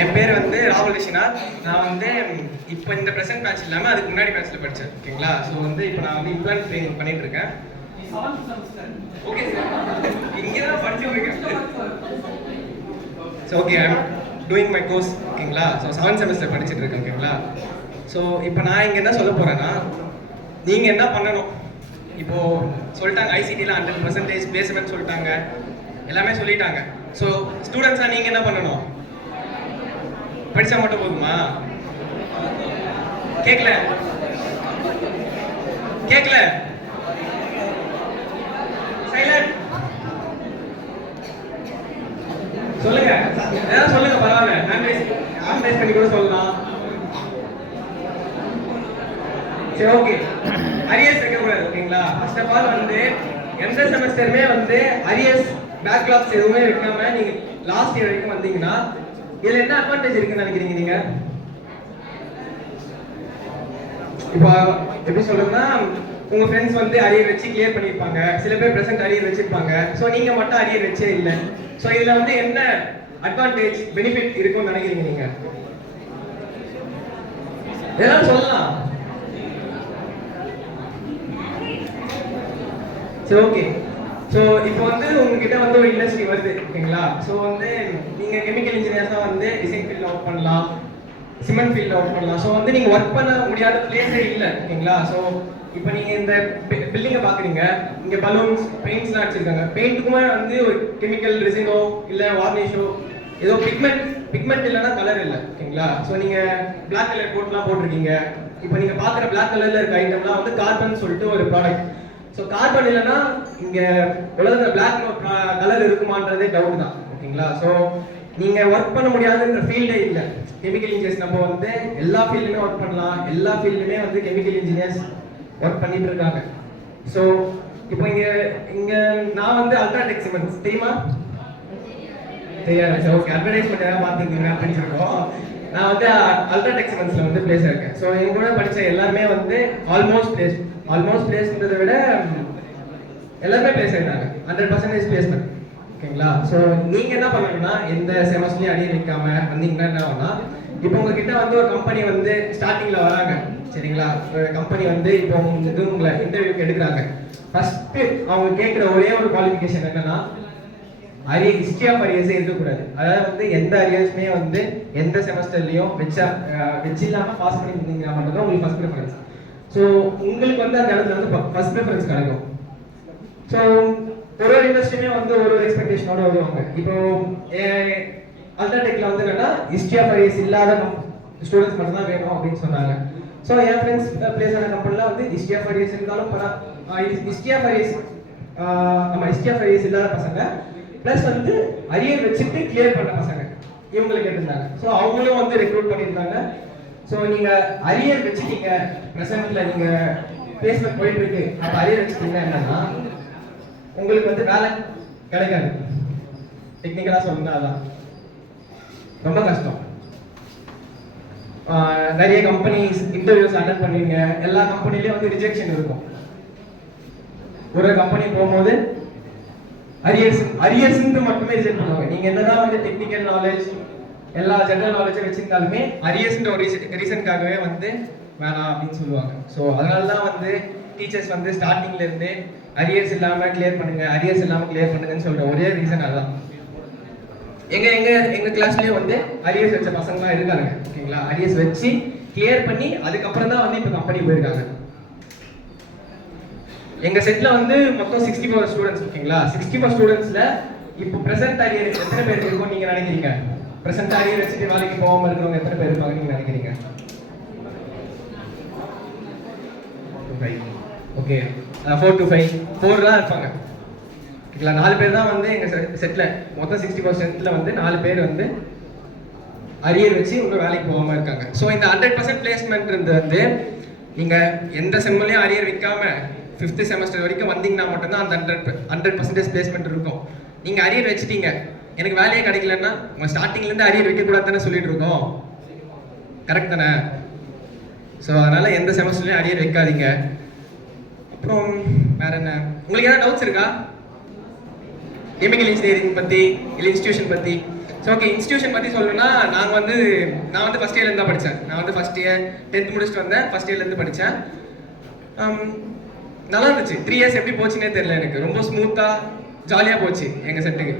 என் பேர் வந்து ராகுல் ரிஷிநாத். நான் வந்து இப்போ இந்த ப்ரெசென்ட் பேட்ச் இல்லாமல் அதுக்கு முன்னாடி பேட்ச்சில் படித்தேன். ஓகேங்களா? ஸோ வந்து இப்போ நான் வந்து இம்ப்ளான்ட் ட்ரைனிங் பண்ணிட்டு இருக்கேன். ஓகே சார், இங்கே தான் படிச்சுருக்கேன். So okay, I am doing my course. ஓகேங்களா? ஸோ 7th செமஸ்டர் படிச்சுட்டு இருக்கேன். ஓகேங்களா? ஸோ இப்போ நான் இங்கே என்ன சொல்ல போகிறேன்னா, நீங்கள் என்ன பண்ணணும், இப்போது சொல்லிட்டாங்க ஐசிடியில் 100% பிளேஸ்மெண்ட் சொல்லிட்டாங்க, எல்லாமே சொல்லிட்டாங்க. ஸோ ஸ்டூடெண்ட்ஸாக நீங்கள் என்ன பண்ணணும்? படித்தா மட்டும் போதுமா? கேட்கல சைலண்ட். சொல்லுங்க, ஏதாவது சொல்லுங்க, பரவாயில்ல. ஹேண்ட் ரைஸ் பண்ணி கூட சொல்லலாம். சரி, ஓகே. அரியர்ஸ் வைக்கக்கூடாது. ஓகேங்களா? ஃபர்ஸ்ட் ஆஃப் ஆல் வந்து எந்த செமஸ்டருமே வந்து அரியர்ஸ் பேக்லாக்ஸ் எதுவுமே வைக்காம நீங்க லாஸ்ட் இயர் வரைக்கும் வந்தீங்கன்னா இதுல என்ன அட்வான்டேஜ் இருக்குன்னு நினைக்கிறீங்க நீங்க? இப்போ எப்படி சொல்றதுன்னா, உங்க ஃப்ரெண்ட்ஸ் வந்து அரியர் வச்சு கிளியர் பண்ணிருப்பாங்க, சில பேர் பிரசன்ட் அரியர் வச்சிருப்பாங்க. ஸோ நீங்க மட்டும் அரியர் வச்சே இல்லை. ஸோ இதுல வந்து என்ன அட்வான்டேஜ் பெனிஃபிட் இருக்கும்னு நினைக்கிறீங்க நீங்க? ஏதாவது சொல்லலாம். சரி, ஓகே. ஸோ இப்போ வந்து உங்ககிட்ட வந்து ஒரு இண்டஸ்ட்ரி வருது. ஓகேங்களா? ஸோ வந்து நீங்கள் கெமிக்கல் இன்ஜினியர்ஸாக வந்து டிசைன் ஃபீல்டில் ஒர்க் பண்ணலாம், சிமெண்ட் ஃபீல்டில் ஒர்க் பண்ணலாம். ஸோ வந்து நீங்கள் ஒர்க் பண்ண முடியாத பிளேஸே இல்லை. ஓகேங்களா? ஸோ இப்போ நீங்கள் இந்த பில்டிங்கை பார்க்குறீங்க, இங்கே பலூன்ஸ் பெயிண்ட்ஸ்லாம் அடிச்சிருக்காங்க. பெயிண்ட்டுக்குமே வந்து ஒரு கெமிக்கல் ரெசினோ இல்லை வார்னிஷோ ஏதோ பிக்மெண்ட் இல்லைன்னா கலர் இல்லை. ஓகேங்களா? ஸோ நீங்கள் பிளாக் கலர் கோட்லாம் போட்டிருக்கீங்க. இப்போ நீங்கள் பார்க்குற பிளாக் கலரில் இருக்க ஐட்டம்லாம் வந்து கார்பன் சொல்லிட்டு ஒரு ப்ராடக்ட். ஸோ கார்பன் இல்லைன்னா இங்கே உலகத்தில் பிளாக் கலர் இருக்குமான்றதே டவுட் தான். ஓகேங்களா? ஸோ நீங்கள் ஒர்க் பண்ண முடியாதுன்ற ஃபீல்டே இல்லை. கெமிக்கல் இன்ஜினியர்ஸ் நம்ம வந்து எல்லா ஃபீல்டுமே ஒர்க் பண்ணலாம். எல்லா ஃபீல்டுமே வந்து கெமிக்கல் இன்ஜினியர்ஸ் ஒர்க் பண்ணிட்டு இருக்காங்க. ஸோ இப்போ இங்கே நான் வந்து அல்ட்ராடெக் சிமெண்ட்ஸ் தெரியுமா? தெரியாது. ஓகே, அட்வர்டைஸ்மெண்ட் ஏதாவது பார்த்துருக்கீங்க அப்படின்னு சொல்லுவோம். நான் வந்து அல்ட்ராடெக் சிமெண்ட்ஸில் வந்து பிளேஸ் இருக்கேன். ஸோ என் கூட படித்த எல்லாருமே வந்து ஆல்மோஸ்ட் பிளேஸ்ன்றதை விட எல்லாருமே பிளேஸ் ஆகிட்டாங்க. 100% பிளேஸ்மெண்ட். ஓகேங்களா? ஸோ நீங்கள் என்ன பண்ணணும்னா, எந்த செமஸ்டர்லையும் அடிய வைக்காம வந்தீங்கன்னா என்ன ஆகும்னா, இப்போ உங்ககிட்ட வந்து ஒரு கம்பெனி வந்து ஸ்டார்டிங்கில் வராங்க. சரிங்களா? ஒரு கம்பெனி வந்து இப்போ உங்களை இன்டர்வியூக்கு எடுக்கிறாங்க. ஃபர்ஸ்ட்டு அவங்க கேட்குற ஒரே ஒரு குவாலிஃபிகேஷன் என்னன்னா, ஹிஸ்ட்ரி ஆஃப் அரியர்ஸே இருக்கக்கூடாது. அதாவது வந்து எந்த அரியர்ஸுமே வந்து எந்த செமஸ்டர்லையும் வச்சு இல்லாமல் பாஸ் பண்ணி இருந்தீங்கன்னா மட்டும்தான் உங்களுக்கு ஃபர்ஸ்ட் ப்ரிஃபரன்ஸ். ஸோ உங்களுக்கு வந்து அந்த இடத்துல வந்து ஃபர்ஸ்ட் ப்ரிஃபரன்ஸ் கிடைக்கும். ஸோ ஒரு இண்டஸ்ட்ரியுமே வந்து ஒரு எக்ஸ்பெக்டேஷனோட வருவாங்க. இப்போ அல்ட்ராடெக்ல வந்து என்னன்னா ஹிஸ்ட்ரி ஆஃப் அரியர்ஸ் இல்லாத ஸ்டூடெண்ட்ஸ் மட்டும் தான் வேணும் அப்படின்னு சொன்னாங்க. ஸோ என் ஃப்ரெண்ட்ஸ் பிளேஸ் ஆன கம்பெனிலாம் வந்து ஹிஸ்ட்ரி ஆஃப் அரியர்ஸ் இருந்தாலும் ஹிஸ்ட்ரி ஆஃப் அரியர்ஸ் இல்லாத பசங்க ப்ளஸ் வந்து அரியர் வச்சுட்டு கிளியர் பண்ண பசங்க இவங்களுக்கு எடுத்திருந்தாங்க. ஸோ அவங்களும் வந்து ரெக்ரூட் பண்ணியிருந்தாங்க. ஸோ நீங்கள் அரியர் வச்சுட்டீங்க, ப்ரெசென்ட்ல நீங்கள் பிளேஸ்மெண்ட் போயிட்டு இருக்கு, அப்போ அரியர் வச்சுட்டீங்கன்னா என்னன்னா உங்களுக்கு வந்து வேலை கிடைக்காது. டெக்னிக்கலாக சொல்லணும்னா அதான் ரொம்ப கஷ்டம். நிறைய கம்பெனிஸ் இன்டர்வியூஸ் அட்டெண்ட் பண்ணுவீங்க, எல்லா கம்பெனிலையும் வந்து ரிஜெக்ஷன் இருக்கும். ஒரு கம்பெனி போகும்போது அரியர்ஸ் மட்டுமே ரிஜெக்ட் பண்ணுவாங்க. நீங்க என்னதான் வந்து டெக்னிக்கல் நாலேஜ் எல்லா ஜெனரல் நாலேஜும் வச்சிருந்தாலுமே அரியர்ஸ்ன்ற ஒரு ரீசனுக்காகவே வந்து வேணாம் அப்படின்னு சொல்லுவாங்க. ஸோ அதனால தான் வந்து டீச்சர்ஸ் வந்து ஸ்டார்டிங்ல இருந்து அரியர்ஸ் இல்லாம கிளியர் பண்ணுங்கன்னு சொல்ற ஒரே ரீசன் அதுதான். எங்க கிளாஸ்லயே வந்து அரியர்ஸ் வச்ச பசங்கலாம் இருக்காங்க. ஓகேங்களா? அரியர்ஸ் வச்சு கிளியர் பண்ணி அதுக்கப்புறம் தான் வந்து இப்போ கம்பெனி போயிருக்காங்க. எங்கள் செட்டில் வந்து மொத்தம் 64 ஸ்டூடெண்ட்ஸ் ஓகேங்களா. 64 ஸ்டூடெண்ட்ஸில் இப்போ ப்ரெசென்ட் அரியர் எத்தனை பேர் இருக்கும் நீங்கள் நினைக்கிறீங்க? ப்ரெசென்ட் அரியர் வச்சுட்டு வேலைக்கு போகாமல் இருக்கிறவங்க எத்தனை பேர் இருப்பாங்க நீங்கள் நினைக்கிறீங்க? ஓகே 4 to 5 4 தான் இருப்பாங்க ஓகேங்களா. 4 பேர் தான் வந்து எங்கள் செட்டில் மொத்தம் 60% வந்து 4 பேர் வந்து அரியர் வச்சு இன்னும் வேலைக்கு போகாமல் இருக்காங்க. ஸோ இந்த 100% பிளேஸ்மெண்ட்ன்றது வந்து நீங்கள் எந்த செம்மிலையும் அரியர் வைக்காம 5th செமஸ்டர் வரைக்கும் வந்தீங்கன்னா மட்டும்தான் அந்த 100% பிளேஸ்மெண்ட் இருக்கும். நீங்கள் அரியர் வச்சுட்டீங்க, எனக்கு வேலையே கிடைக்கலன்னா உங்கள் ஸ்டார்டிங்லேருந்து அரியர் வைக்கக்கூடாது தானே சொல்லிட்டு இருக்கோம், கரெக்ட் தானே? ஸோ அதனால் எந்த செமஸ்டர்லையும் அரியர் வைக்காதீங்க. அப்புறம் வேறு என்ன, உங்களுக்கு ஏதாவது டவுட்ஸ் இருக்கா கெமிக்கல் இன்ஜினியரிங் பற்றி இல்லை இன்ஸ்டியூஷன் பற்றி? ஸோ ஓகே, இன்ஸ்டியூஷன் பற்றி சொல்லணும்னா நான் வந்து ஃபஸ்ட் இயர்லேருந்து தான் படித்தேன். நான் வந்து ஃபஸ்ட் இயர் 10th முடிச்சுட்டு வந்தேன், ஃபஸ்ட் இயர்லேருந்து படித்தேன். நல்லா இருந்துச்சு. 3 years எப்படி போச்சுன்னே தெரியல எனக்கு. ரொம்ப ஸ்மூத்தாக ஜாலியாக போச்சு எங்கள் செட்டுக்கு.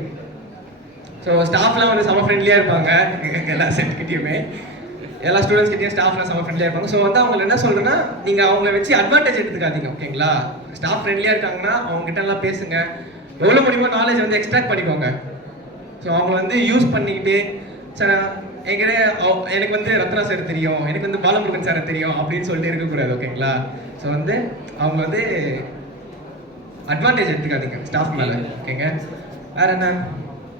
ஸோ ஸ்டாஃப்லாம் வந்து செம ஃப்ரெண்ட்லியாக இருப்பாங்க. எல்லா செட்டுக்கிட்டையுமே எல்லா ஸ்டூடெண்ட்ஸ்கிட்டையும் ஸ்டாஃப்லாம் செம ஃப்ரெண்ட்லியாக இருப்பாங்க. ஸோ வந்து அவங்களை என்ன சொல்கிறேன்னா, நீங்கள் அவங்கள வச்சு அட்வான்டேஜ் எடுத்துக்காதீங்க ஓகேங்களா. ஸ்டாஃப் ஃப்ரெண்ட்லியாக இருக்காங்கன்னா அவங்ககிட்ட எல்லாம் பேசுங்க, எவ்வளோ முடியுமோ நாலேஜ் வந்து எக்ஸ்ட்ராக்ட் பண்ணிக்கோங்க. ஸோ அவங்க வந்து யூஸ் பண்ணிக்கிட்டு சார் என்கிட்ட எனக்கு வந்து ரத்னா சார் தெரியும், எனக்கு வந்து பாலமுருகன் சார் தெரியும் அப்படின்னு சொல்லிட்டு இருக்கக்கூடாது ஓகேங்களா. ஸோ வந்து அவங்க வந்து அட்வான்டேஜ் எடுத்துக்காதீங்க ஸ்டாஃப் மேலே ஓகேங்க. வேறு என்ன,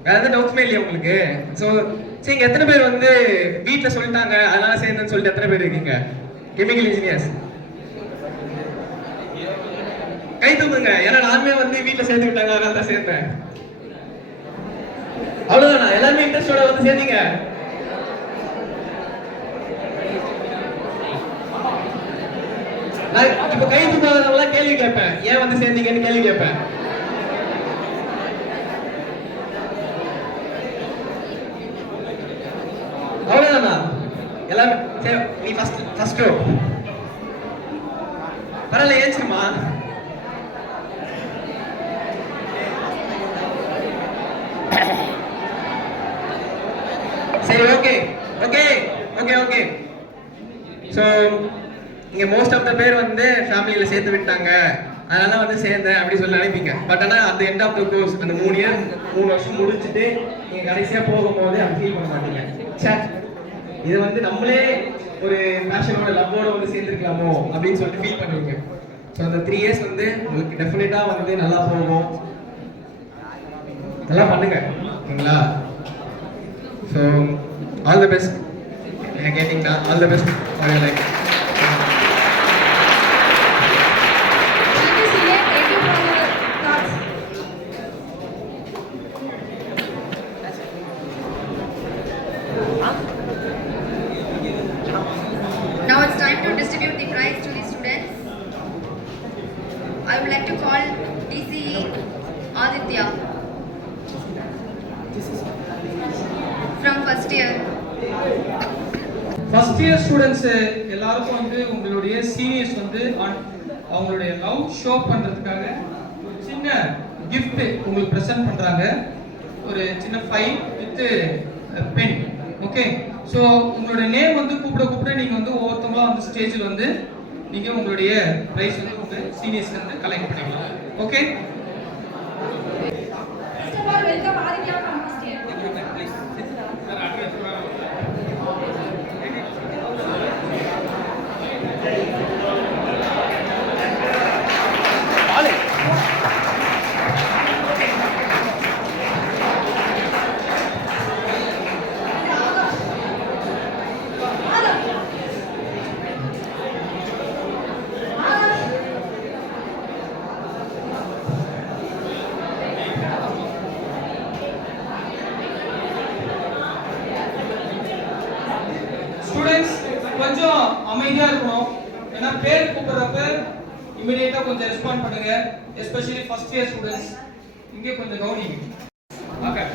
வேறு எதாவது டவுட்ஸுமே இல்லையா உங்களுக்கு? ஸோ சரி, இங்கே எத்தனை பேர் வந்து வீட்டில் சொல்லிட்டாங்க அதனால சேர்ந்தேன்னு சொல்லிட்டு எத்தனை பேர் இருக்கீங்க கெமிக்கல் இன்ஜினியர்ஸ்? கை தூக்குங்க. ஏன்னா நானுமே வந்து வீட்டில் சேர்த்து விட்டாங்க அதனால தான் சேர்ந்தேன். அவ்வளவுதானா? எல்லாருமே இன்ட்ரெஸ்டோட வந்து சேர்ந்தீங்க? நான் இப்ப கை தூக்காதவங்க கேள்வி கேட்பேன், ஏன் வந்து சேர்ந்தீங்கன்னு கேள்வி கேட்பேன். அவ்வளவுதானா? எல்லாமே சரி, நீ ஃபர்ஸ்ட் ரோ பரவாயில்ல, ஏச்சுமா. சரி, okay okay okay okay. So இங்கே மோஸ்ட் ஆஃப் த பேர் வந்து ஃபேமிலியில் சேர்த்து விட்டாங்க அதனால வந்து சேர்ந்தேன் அப்படி சொல்லி நினைப்பீங்க. பட் ஆனால் அந்த எண்ட் ஆஃப் த கோர்ஸ் அந்த 3 வருஷம் முடிச்சுட்டு நீங்கள் கடைசியாக போகும்போது அப்படி ஃபீல் பண்ண மாட்டீங்க, சே இது வந்து நம்மளே ஒரு பேஷனோட லவ்வோட வந்து சேர்ந்துருக்கலாமோ அப்படின்னு சொல்லிட்டு ஃபீல் பண்ணுவீங்க. ஸோ அந்த 3 years வந்து உங்களுக்கு டெஃபினட்டாக வந்து நல்லா போகும், நல்லா பண்ணுங்க ஓகேங்களா. So all the best. கேட்டிங்கன்னா all the best for your life. Now it's time to distribute the prize to the students. I would like to call DCE Aditya from first year. First year students எல்லாருக்கும் வந்து உங்களுடைய seniors வந்து அவங்களுடைய love show பண்ணுறதுக்காக ஒரு சின்ன gift உங்களுக்கு present பண்ணுறாங்க. ஒரு சின்ன file with pen. Okay, so உங்களுடைய நேம் வந்து கூப்பிட நீங்கள் வந்து ஒவ்வொருத்தவங்களாம் வந்து ஸ்டேஜில் வந்து நீங்கள் உங்களுடைய ப்ரைஸ் வந்து உங்கள் சீனியர்ஸ்க்கு வந்து கலெக்ட் பண்ணிக்கலாம். ஓகே, ஸ்டூடெண்ட்ஸ் கொஞ்சம் அமைதியாக இருக்கணும். ஏன்னா பேர் கூப்பிடுறப்ப இமிடியேட்டாக கொஞ்சம் ரெஸ்பாண்ட் பண்ணுங்க. எஸ்பெஷலி ஃபர்ஸ்ட் இயர் ஸ்டூடெண்ட்ஸ் இங்கே கொஞ்சம் கவனிங்க. Okay,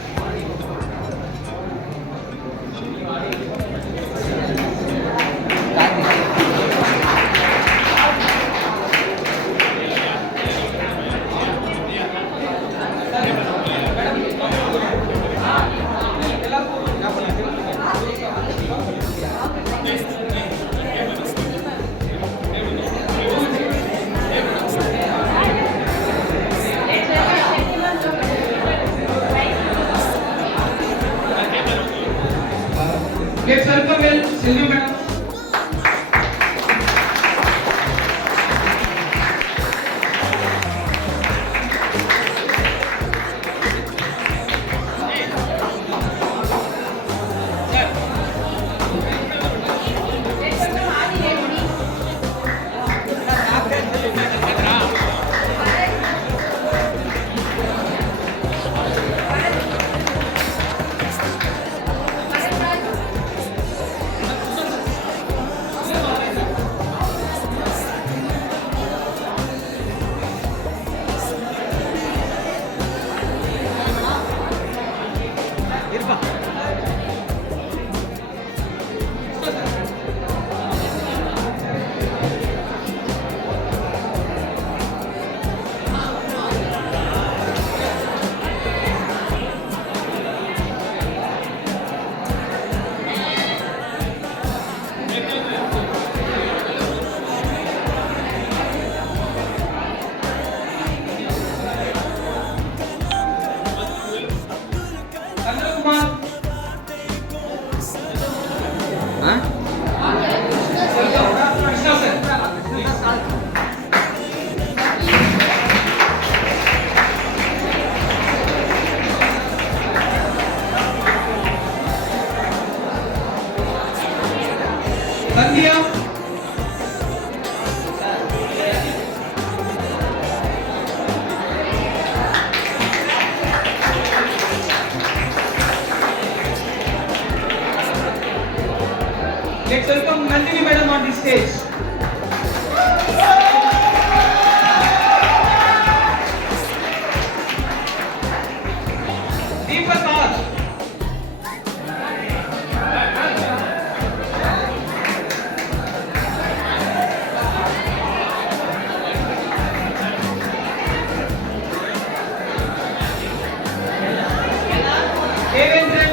Selvi madam. Chandrakumar. Krishna sir. Sandhya. Let's welcome Nandini madam on the stage. Deepak R. Devendran.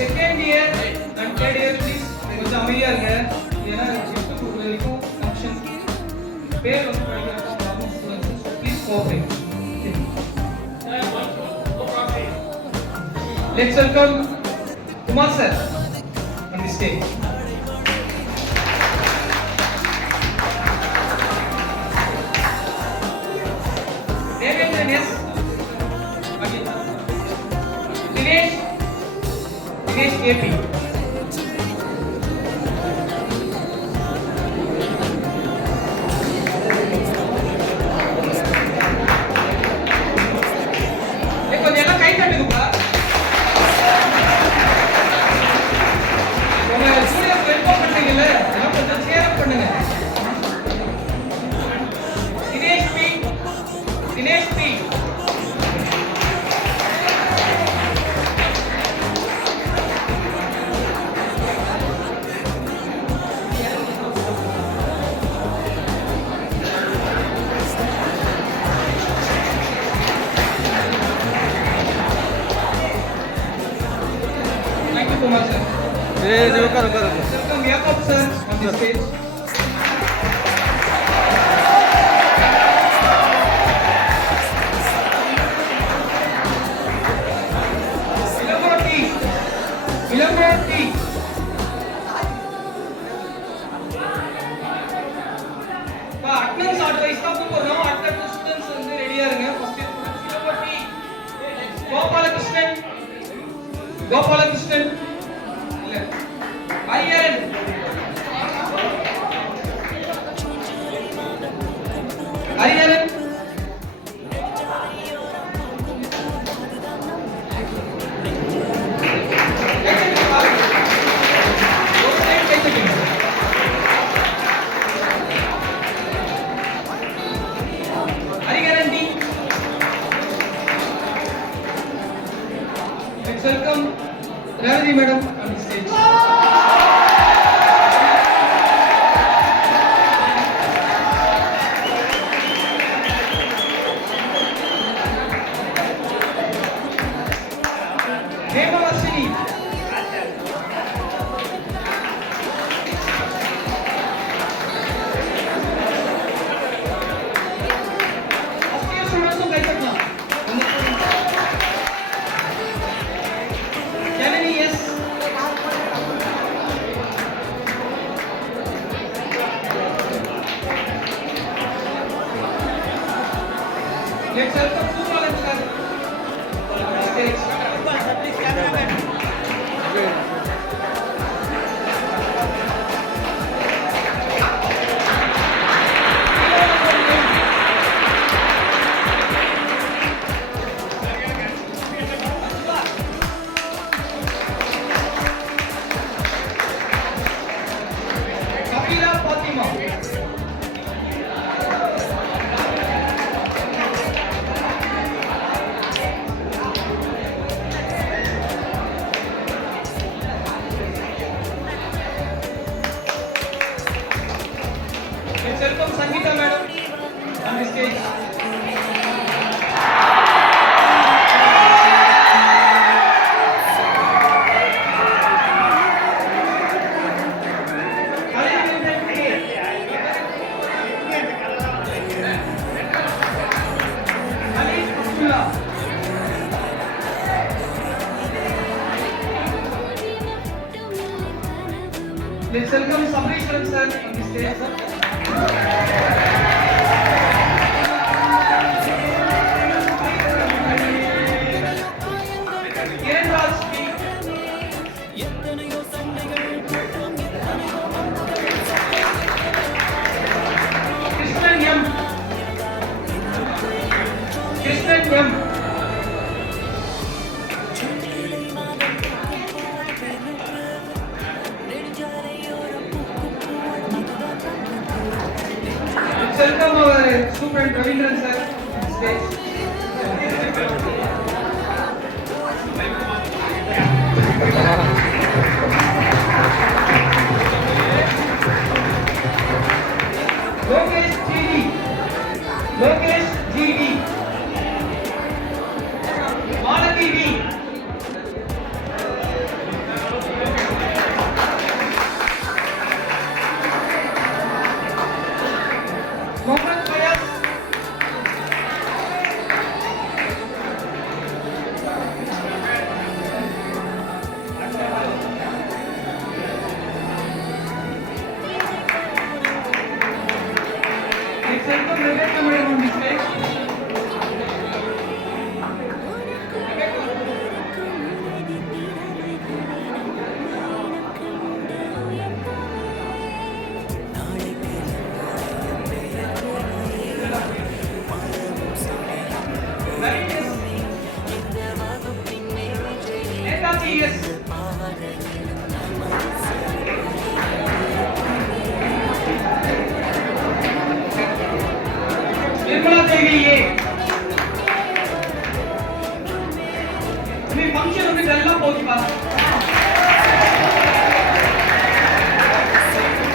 Second year and third year please கொஞ்சம் அமைதியா இருங்க. ஏன்னா gift கொடுக்குற வரைக்கும் function பேர் வந்து படிக்கிறப்போ students please cooperate. Let's welcome Kumar sir on the stage. Devendran yes. Dinesh AP. கொஞ்சம் எல்லாம் கை தட்டுங்கப்பா. உங்க ஸ்டூடியோஸ் வெல்கம் பண்ணீங்கல்ல, எல்லாம் கொஞ்சம் சேர் அப் பண்ணுங்க. Dinesh B. Thank you so much, sir. Welcome Jakob sir on the stage. Ilangoti. Attendance advice தான் போறோம். attendance students வந்து ரெடியா இருங்க. First year students Ilangoti. Gopalakrishnan. இல்ல. ஐயன். Let's welcome Rajni madam on the stage. Hemavashini. Let's welcome Sabreeshwaran sir on the stage. Krishnan M. Welcome our student Ravindran sir on stage. Lokesh GD. Malathi V. Mohammed Fayaz. Let's welcome Rebecca madam on the stage. Nirmala Devi ये मी function होगी डेल्ला पहुंची बात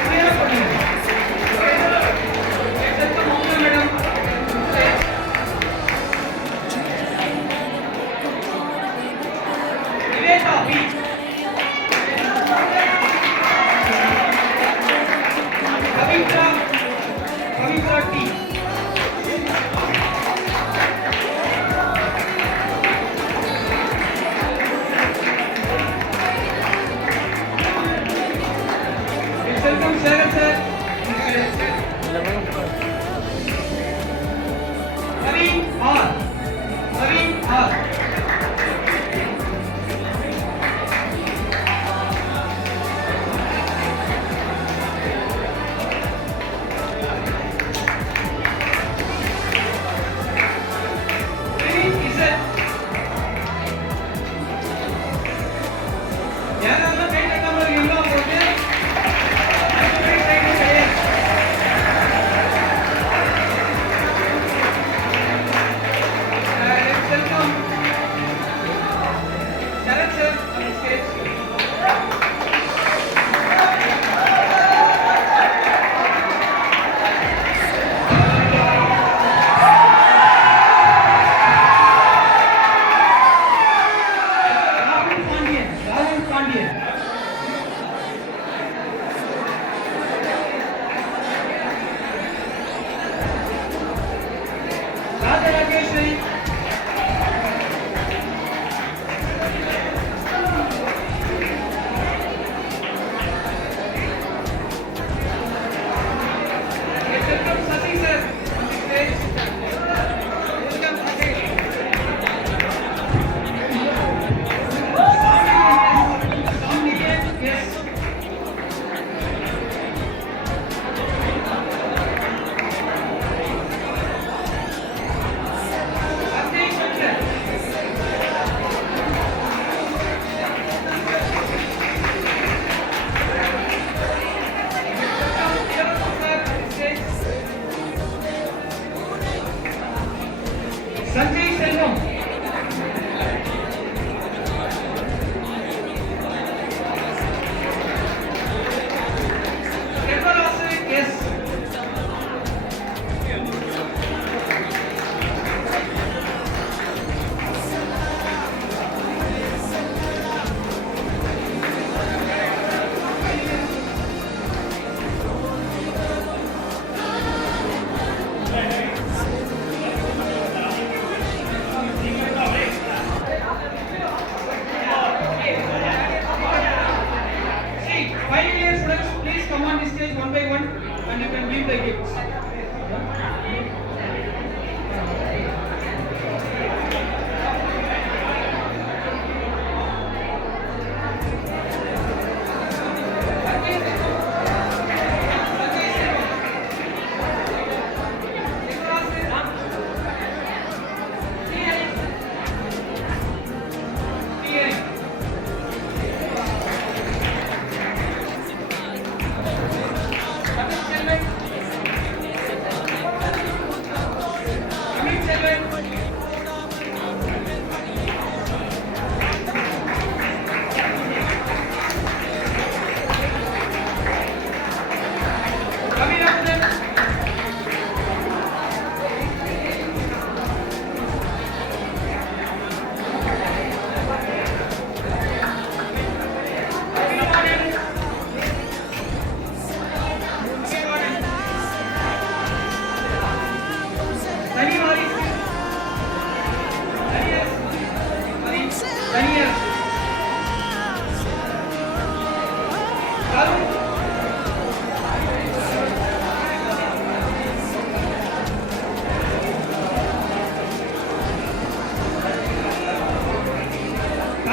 मेरा पड़ी except Mohammed madam Niveda B Pavithra T welcome Sharat sir. Naveen R.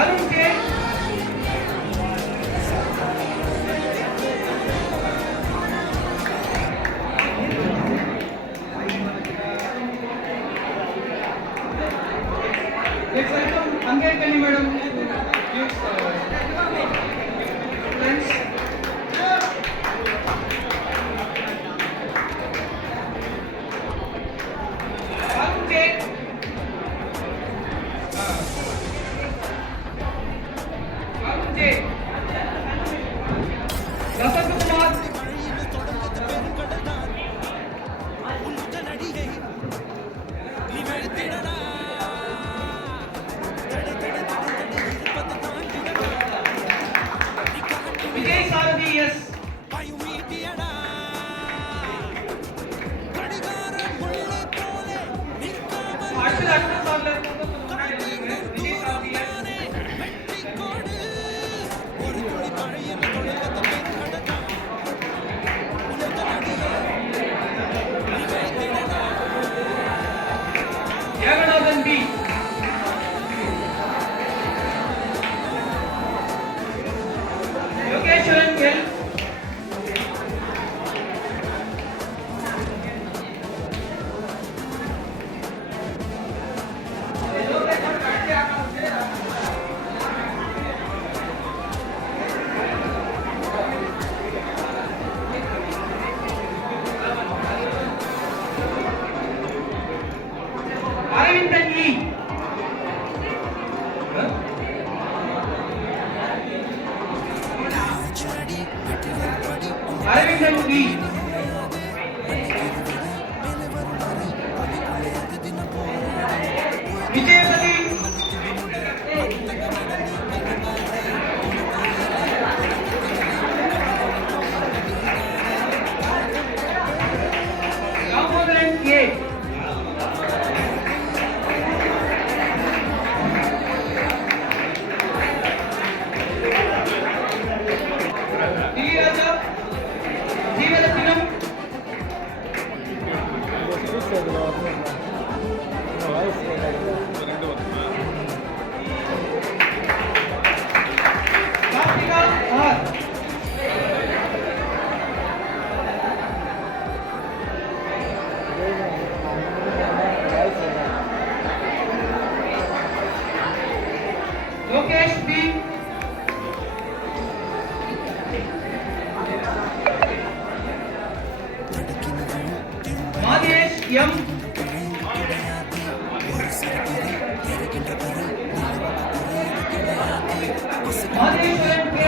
Arun K. Let's welcome Angekani madam. Please, friends. Arun K. Arun J. Vasant Kumar. Vijay Saradi, yes. அடுத்தது அடுத்த சார்ல விஜய் சாரதி, yes. Yaganathan B. Yogeshwaran L. Aravindan E. Aravindan E. Vijayapati. Damodaran A. Diliraja Jeevarathinam. Kartika R. Lokesh B. Madhesh M. Madheshwaran K.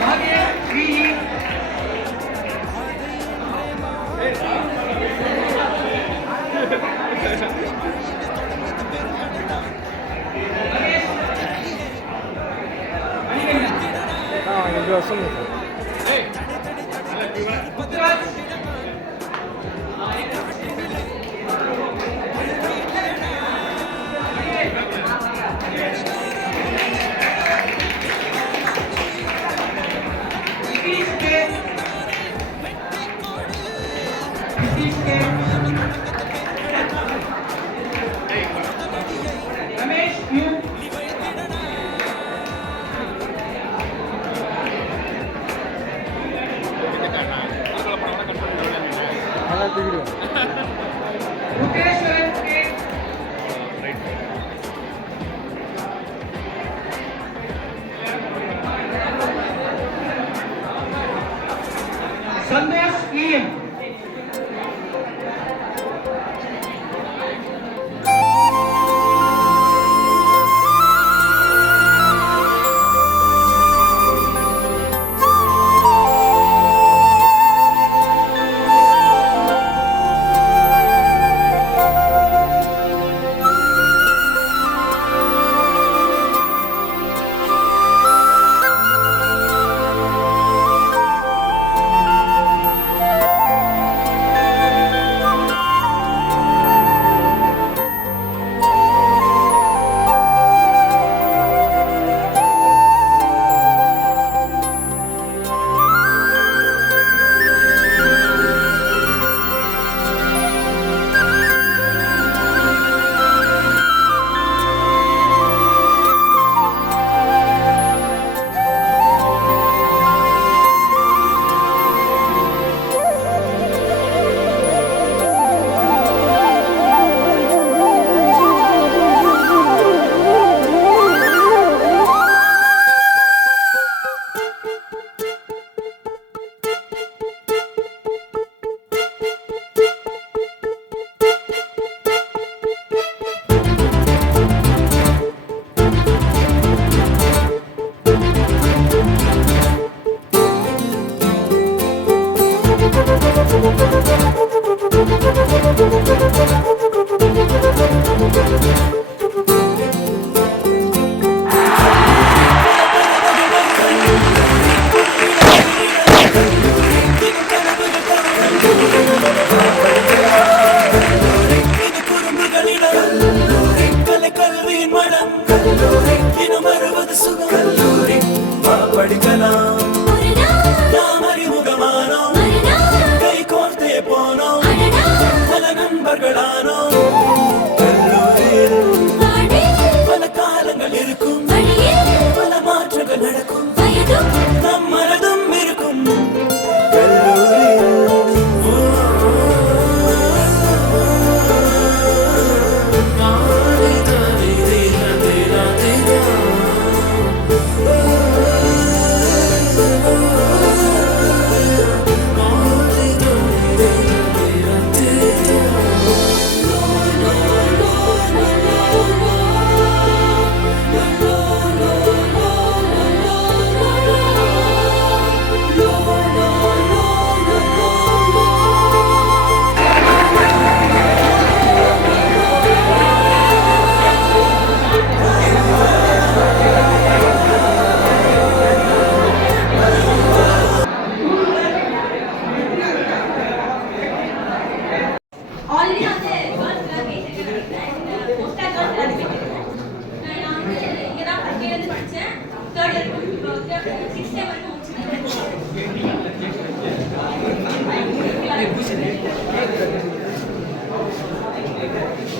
Madhesh V. Putraj. Nitish K. Nitish K. Ramesh U. Rukeshwaran K. Santosh E.M.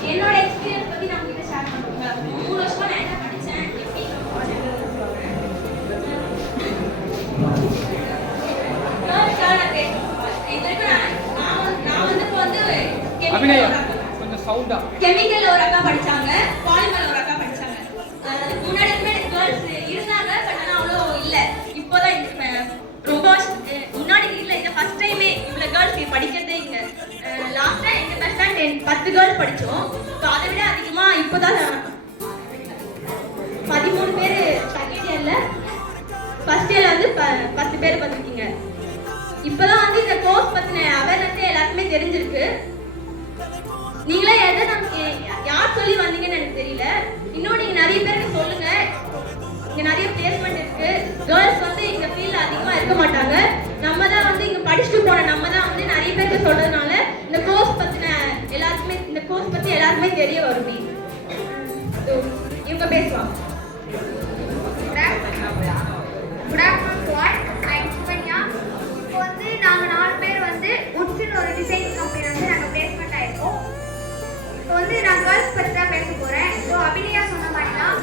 என்னோட experience பத்தி நான் உங்ககிட்ட share பண்ணுறேன். 3 வருஷமா நான் என்ன படித்தேன், எப்படி கெமிக்கல் ஒரு அக்கா படிச்சாங்க, பாலிமர் ஒரு அக்கா படிச்சாங்க. முன்னாடி கேர்ள்ஸ் இருந்தாங்க, பட் ஆனால் அவ்வளோ இல்லை. இப்போதான் ரொம்ப முன்னாடி இல்லை, இந்த ஃபர்ஸ்ட் டைமே இவ்வளோ கேர்ள்ஸ் படிக்கிறதே இங்கே. லாஸ்ட்டாக எங்கள் கிளாஸ் தான் 10 கேர்ள்ஸ் படித்தோம். ஸோ அதை விட அதிகமாக இப்போ தான் 13 பேர் செகண்ட் இயரில், ஃபர்ஸ்ட் இயரில் வந்து 10 பேர் பார்த்துருக்கீங்க. இப்போதான் வந்து இந்த கோர்ஸ் பற்றின அவேர்னஸே எல்லாருக்குமே தெரிஞ்சிருக்கு. நீங்களே எதை நமக்கு யார் சொல்லி வந்தீங்கன்னு எனக்கு தெரியல. இன்னும் நீங்கள் நிறைய பேருக்கு சொல்லுங்கள். இங்கே நிறைய பிளேஸ்மெண்ட் இருக்குது. கேர்ள்ஸ் வந்து இந்த ஃபீல்டில் அதிகமாக இருக்க மாட்டாங்க. நம்ம தான் வந்து இங்கே படிச்சுட்டு போன நம்ம தான் வந்து நிறைய பேருக்கு சொல்கிறதுனால இந்த கோர்ஸ் பற்றின எல்லாருக்குமே இந்த கோர்ஸ் பற்றி எல்லாருக்குமே தெரிய வருமே. இவங்க பேசுவாங்க. Good afternoon what I'm Sukanya. இப்போ வந்து நாங்கள் 4 பேர் வந்து உட்ஸின் ஒரு டிசைன் கம்பெனி வந்து நாங்கள் பிளேஸ்மெண்ட் ஆயிருக்கோம். இப்போ வந்து நான் கேர்ள்ஸ் பற்றி தான் பேச போகிறேன். ஸோ அபிநயா சொன்ன மாதிரி தான்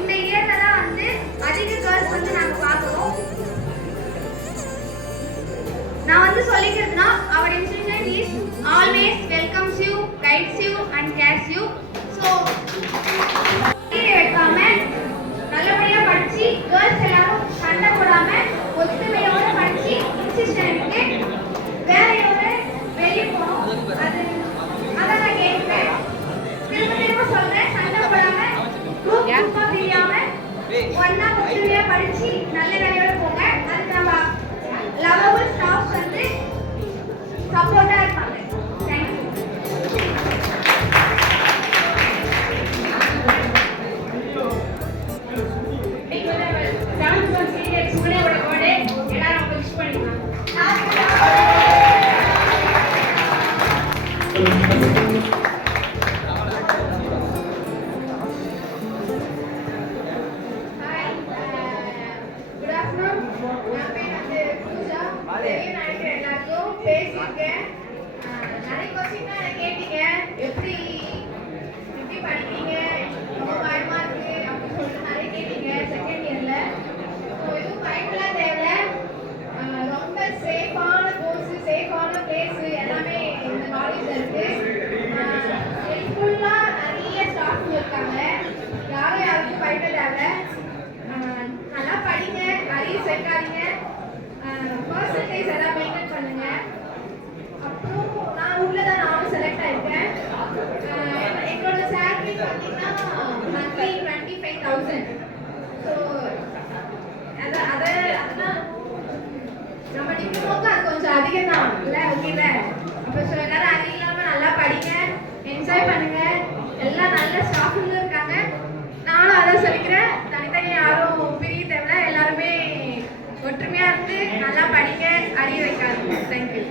இந்த இயரில் தான் வந்து அதிக கேர்ள்ஸ் வந்து நாங்கள் பார்க்குறோம். நான் வந்து சொல்லிக்கிறதுனா our institution is always welcomes you, guides you and cares you. So வைக்காம நல்லபடியாக படித்து கேர்ள்ஸ் எல்லாரும் சண்டை போடாமல் ஒத்துமையோட படித்து இன்ஸ்டியூஷனுக்கு வேலையோட வெளியே போகணும். அதான் நான் கேட்குறேன். திரும்ப சொல்கிறேன், சண்டை போடாமல் குரூப்பாக பிரியாமல் ஒன்றா ஒத்துமையாக படித்து நல்ல வேலையோட போங்க. அதுக்கு நம்ம லவபிள் ஸ்டாஃப்ஸ் வந்து சப்போர்ட்டாக இருப்பாங்க. தேங்க்யூ. நம்ம டிப்ளமோக்கு அது கொஞ்சம் அதிகம் தான் இல்லை, ஓகேல? அப்போ எல்லாரும் அது இல்லாமல் நல்லா படிங்க, என்ஜாய் பண்ணுங்க. எல்லாம் நல்ல ஸ்டாஃபுங்க இருக்காங்க. நானும் அதான் சொல்லிக்கிறேன், தனித்தனி யாரும் பிரிய தேவை, எல்லாருமே ஒற்றுமையாக இருந்து நல்லா படிங்க, அறிய வைக்காது. தேங்க்யூ.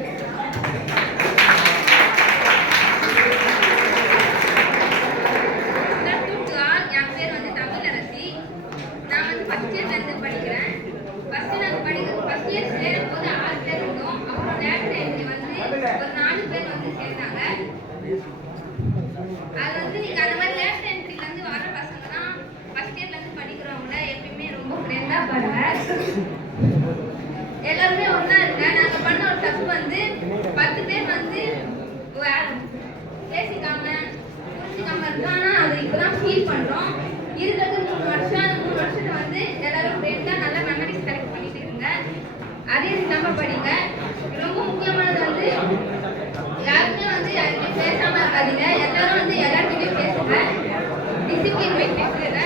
அது வந்து நீங்க அந்த மாதிரி லேஃப்ட் என்ட்ரில இருந்து வர பசங்க தான் ஃபர்ஸ்ட் இயர்ல இருந்து படிக்கிறவங்கள எப்பயுமே ரொம்ப ஃப்ரெண்டா பாருங்க. எல்லாருமே ஒண்ணா இருங்க. நாங்க பண்ண ஒரு தப்பு வந்து 10 பேர் வந்து பேசிக்காம புரிஞ்சுக்காம இருக்கானா அது இப்பதான் ஃபீல் பண்றோம். இருக்கிறது 3 வருஷம். அந்த 3 வருஷத்தை வந்து எல்லாரும் ஃப்ரெண்டா நல்ல மெமரிஸ் கலெக்ட் பண்ணிட்டு இருங்க. அதே நம்ம படிங்க. ரொம்ப முக்கியமானது வந்து யாருமே வந்து யாருமே பேசாம இருக்காதீங்க. எல்லாரும் வந்து எல்லார்கிட்டயும் பேசுங்க. டிசிப்ளின் வைத்து பேசுங்க.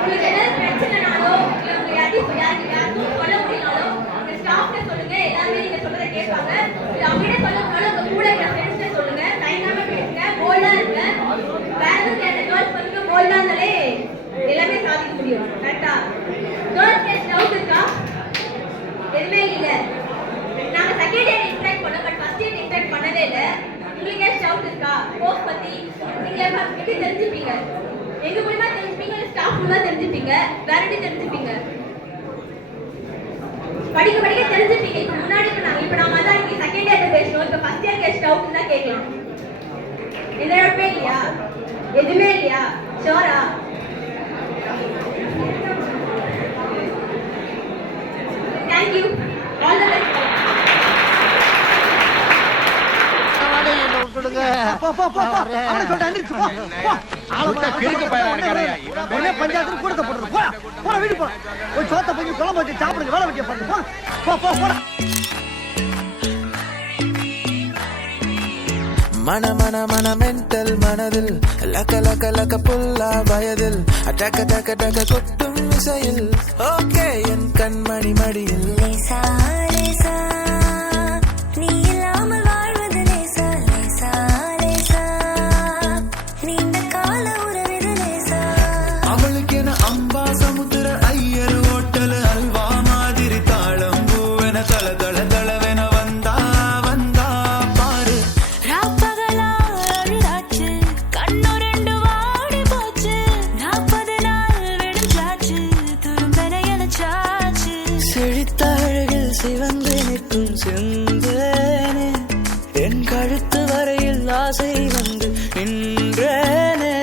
உங்களுக்கு ஏதாவது பிரச்சனைனாலோ இல்லை உங்களுக்கு யாருக்கும் சொல்ல முடியனாலோ இந்த ஸ்டாஃப்ட சொல்லுங்க. எல்லாருமே நீங்க சொல்றதை கேட்பாங்க. அவங்ககிட்ட சொல்ல முடியாலும் உங்க கூட இருக்கிற ஃப்ரெண்ட்ஸ்ட சொல்லுங்க. டைனாம பேசுங்க, போல்டா இருங்க. வேற எதுவும் கேட்ட கேர்ள்ஸ் பண்ணுங்க. போல்டா இருந்தாலே எல்லாமே சாதிக்க முடியும். கரெக்டா? கேர்ள்ஸ் கேஸ் டவுட் இருக்கா? எதுவுமே இல்லை. நாங்கள் செகண்ட் இயர் இன்ட்ராக்ட் பண்ணோம், பட் ஃபர்ஸ்ட் இயர் இன்ட்ராக்ட் பண்ணவே இல்லை. உங்களுக்கு ஏன் டவுட் இருக்கா? கோர்ஸ் பற்றி நீங்கள் எப்படி தெரிஞ்சுப்பீங்க? எங்கள் மூலியமாக தெரிஞ்சுப்பீங்க, இல்லை ஸ்டாஃப் மூலமாக தெரிஞ்சுப்பீங்க, வேற எப்படி தெரிஞ்சுப்பீங்க? படிக்க படிக்க தெரிஞ்சுட்டீங்க. இப்போ முன்னாடி இப்போ நாம தான் இங்கே செகண்ட் இயர் பேசணும். இப்போ ஃபர்ஸ்ட் இயர் கெஸ்ட் டவுட் தான் கேட்கலாம். எந்த டவுட்மே இல்லையா? எதுவுமே இல்லையா? ஷோரா? Thank you. All the best. Panchayat கூட போற வீடு போ ஒரு சோத்த போய் குழம்பு வச்சு சாப்பிடுங்க வேலை வெட்டிய பாருங்க போ மன மன மன மென்டல் மனதில் லக்க லக்க லக்க புல்லா வயதில் டக்க டக்க டக்க கொட்டும் இசையில் ஓகே என் கண்மணி மடியில் லேசா லேசா நீ இல்லாமல் வாழ்வது லேசா லேசா லேசா நீண்ட கால உறவிது லேசா அவளுக்கு என அம்பா சமுத்திர ஐயர் ஹோட்டல் அல்வா மாதிரி தாளம் பூவென தள தள தளவென வந்தா வந்தா பாரு ராப்பகலா அழுதாச்சு கண்ணு ரெண்டு வாடி போச்சு 40 நாள் வெடிஞ்சாச்சு துரும்பென எனச்சாச்சு செழித்த அழகில் சிவந்து நிற்கும் செந்தேனே என் கழுத்து வரையில் ஆசை வந்து நின்றேனே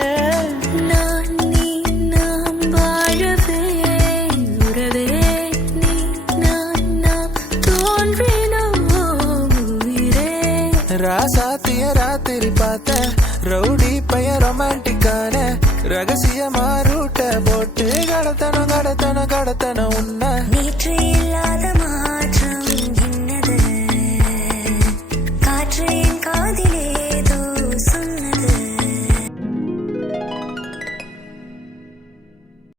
நான் நீ நாம் வாழவே உறவே நீ நாம் தோன்றினோம் உயிரே ராசாத்திய ராத்திரி பார்த்த ரவுடி பைய ரொமான்டிக்கான ரகசியமா ரூட்ட போட்டு கடத்தன கடத்தன கடத்தன உன்ன நேற்று இல்லா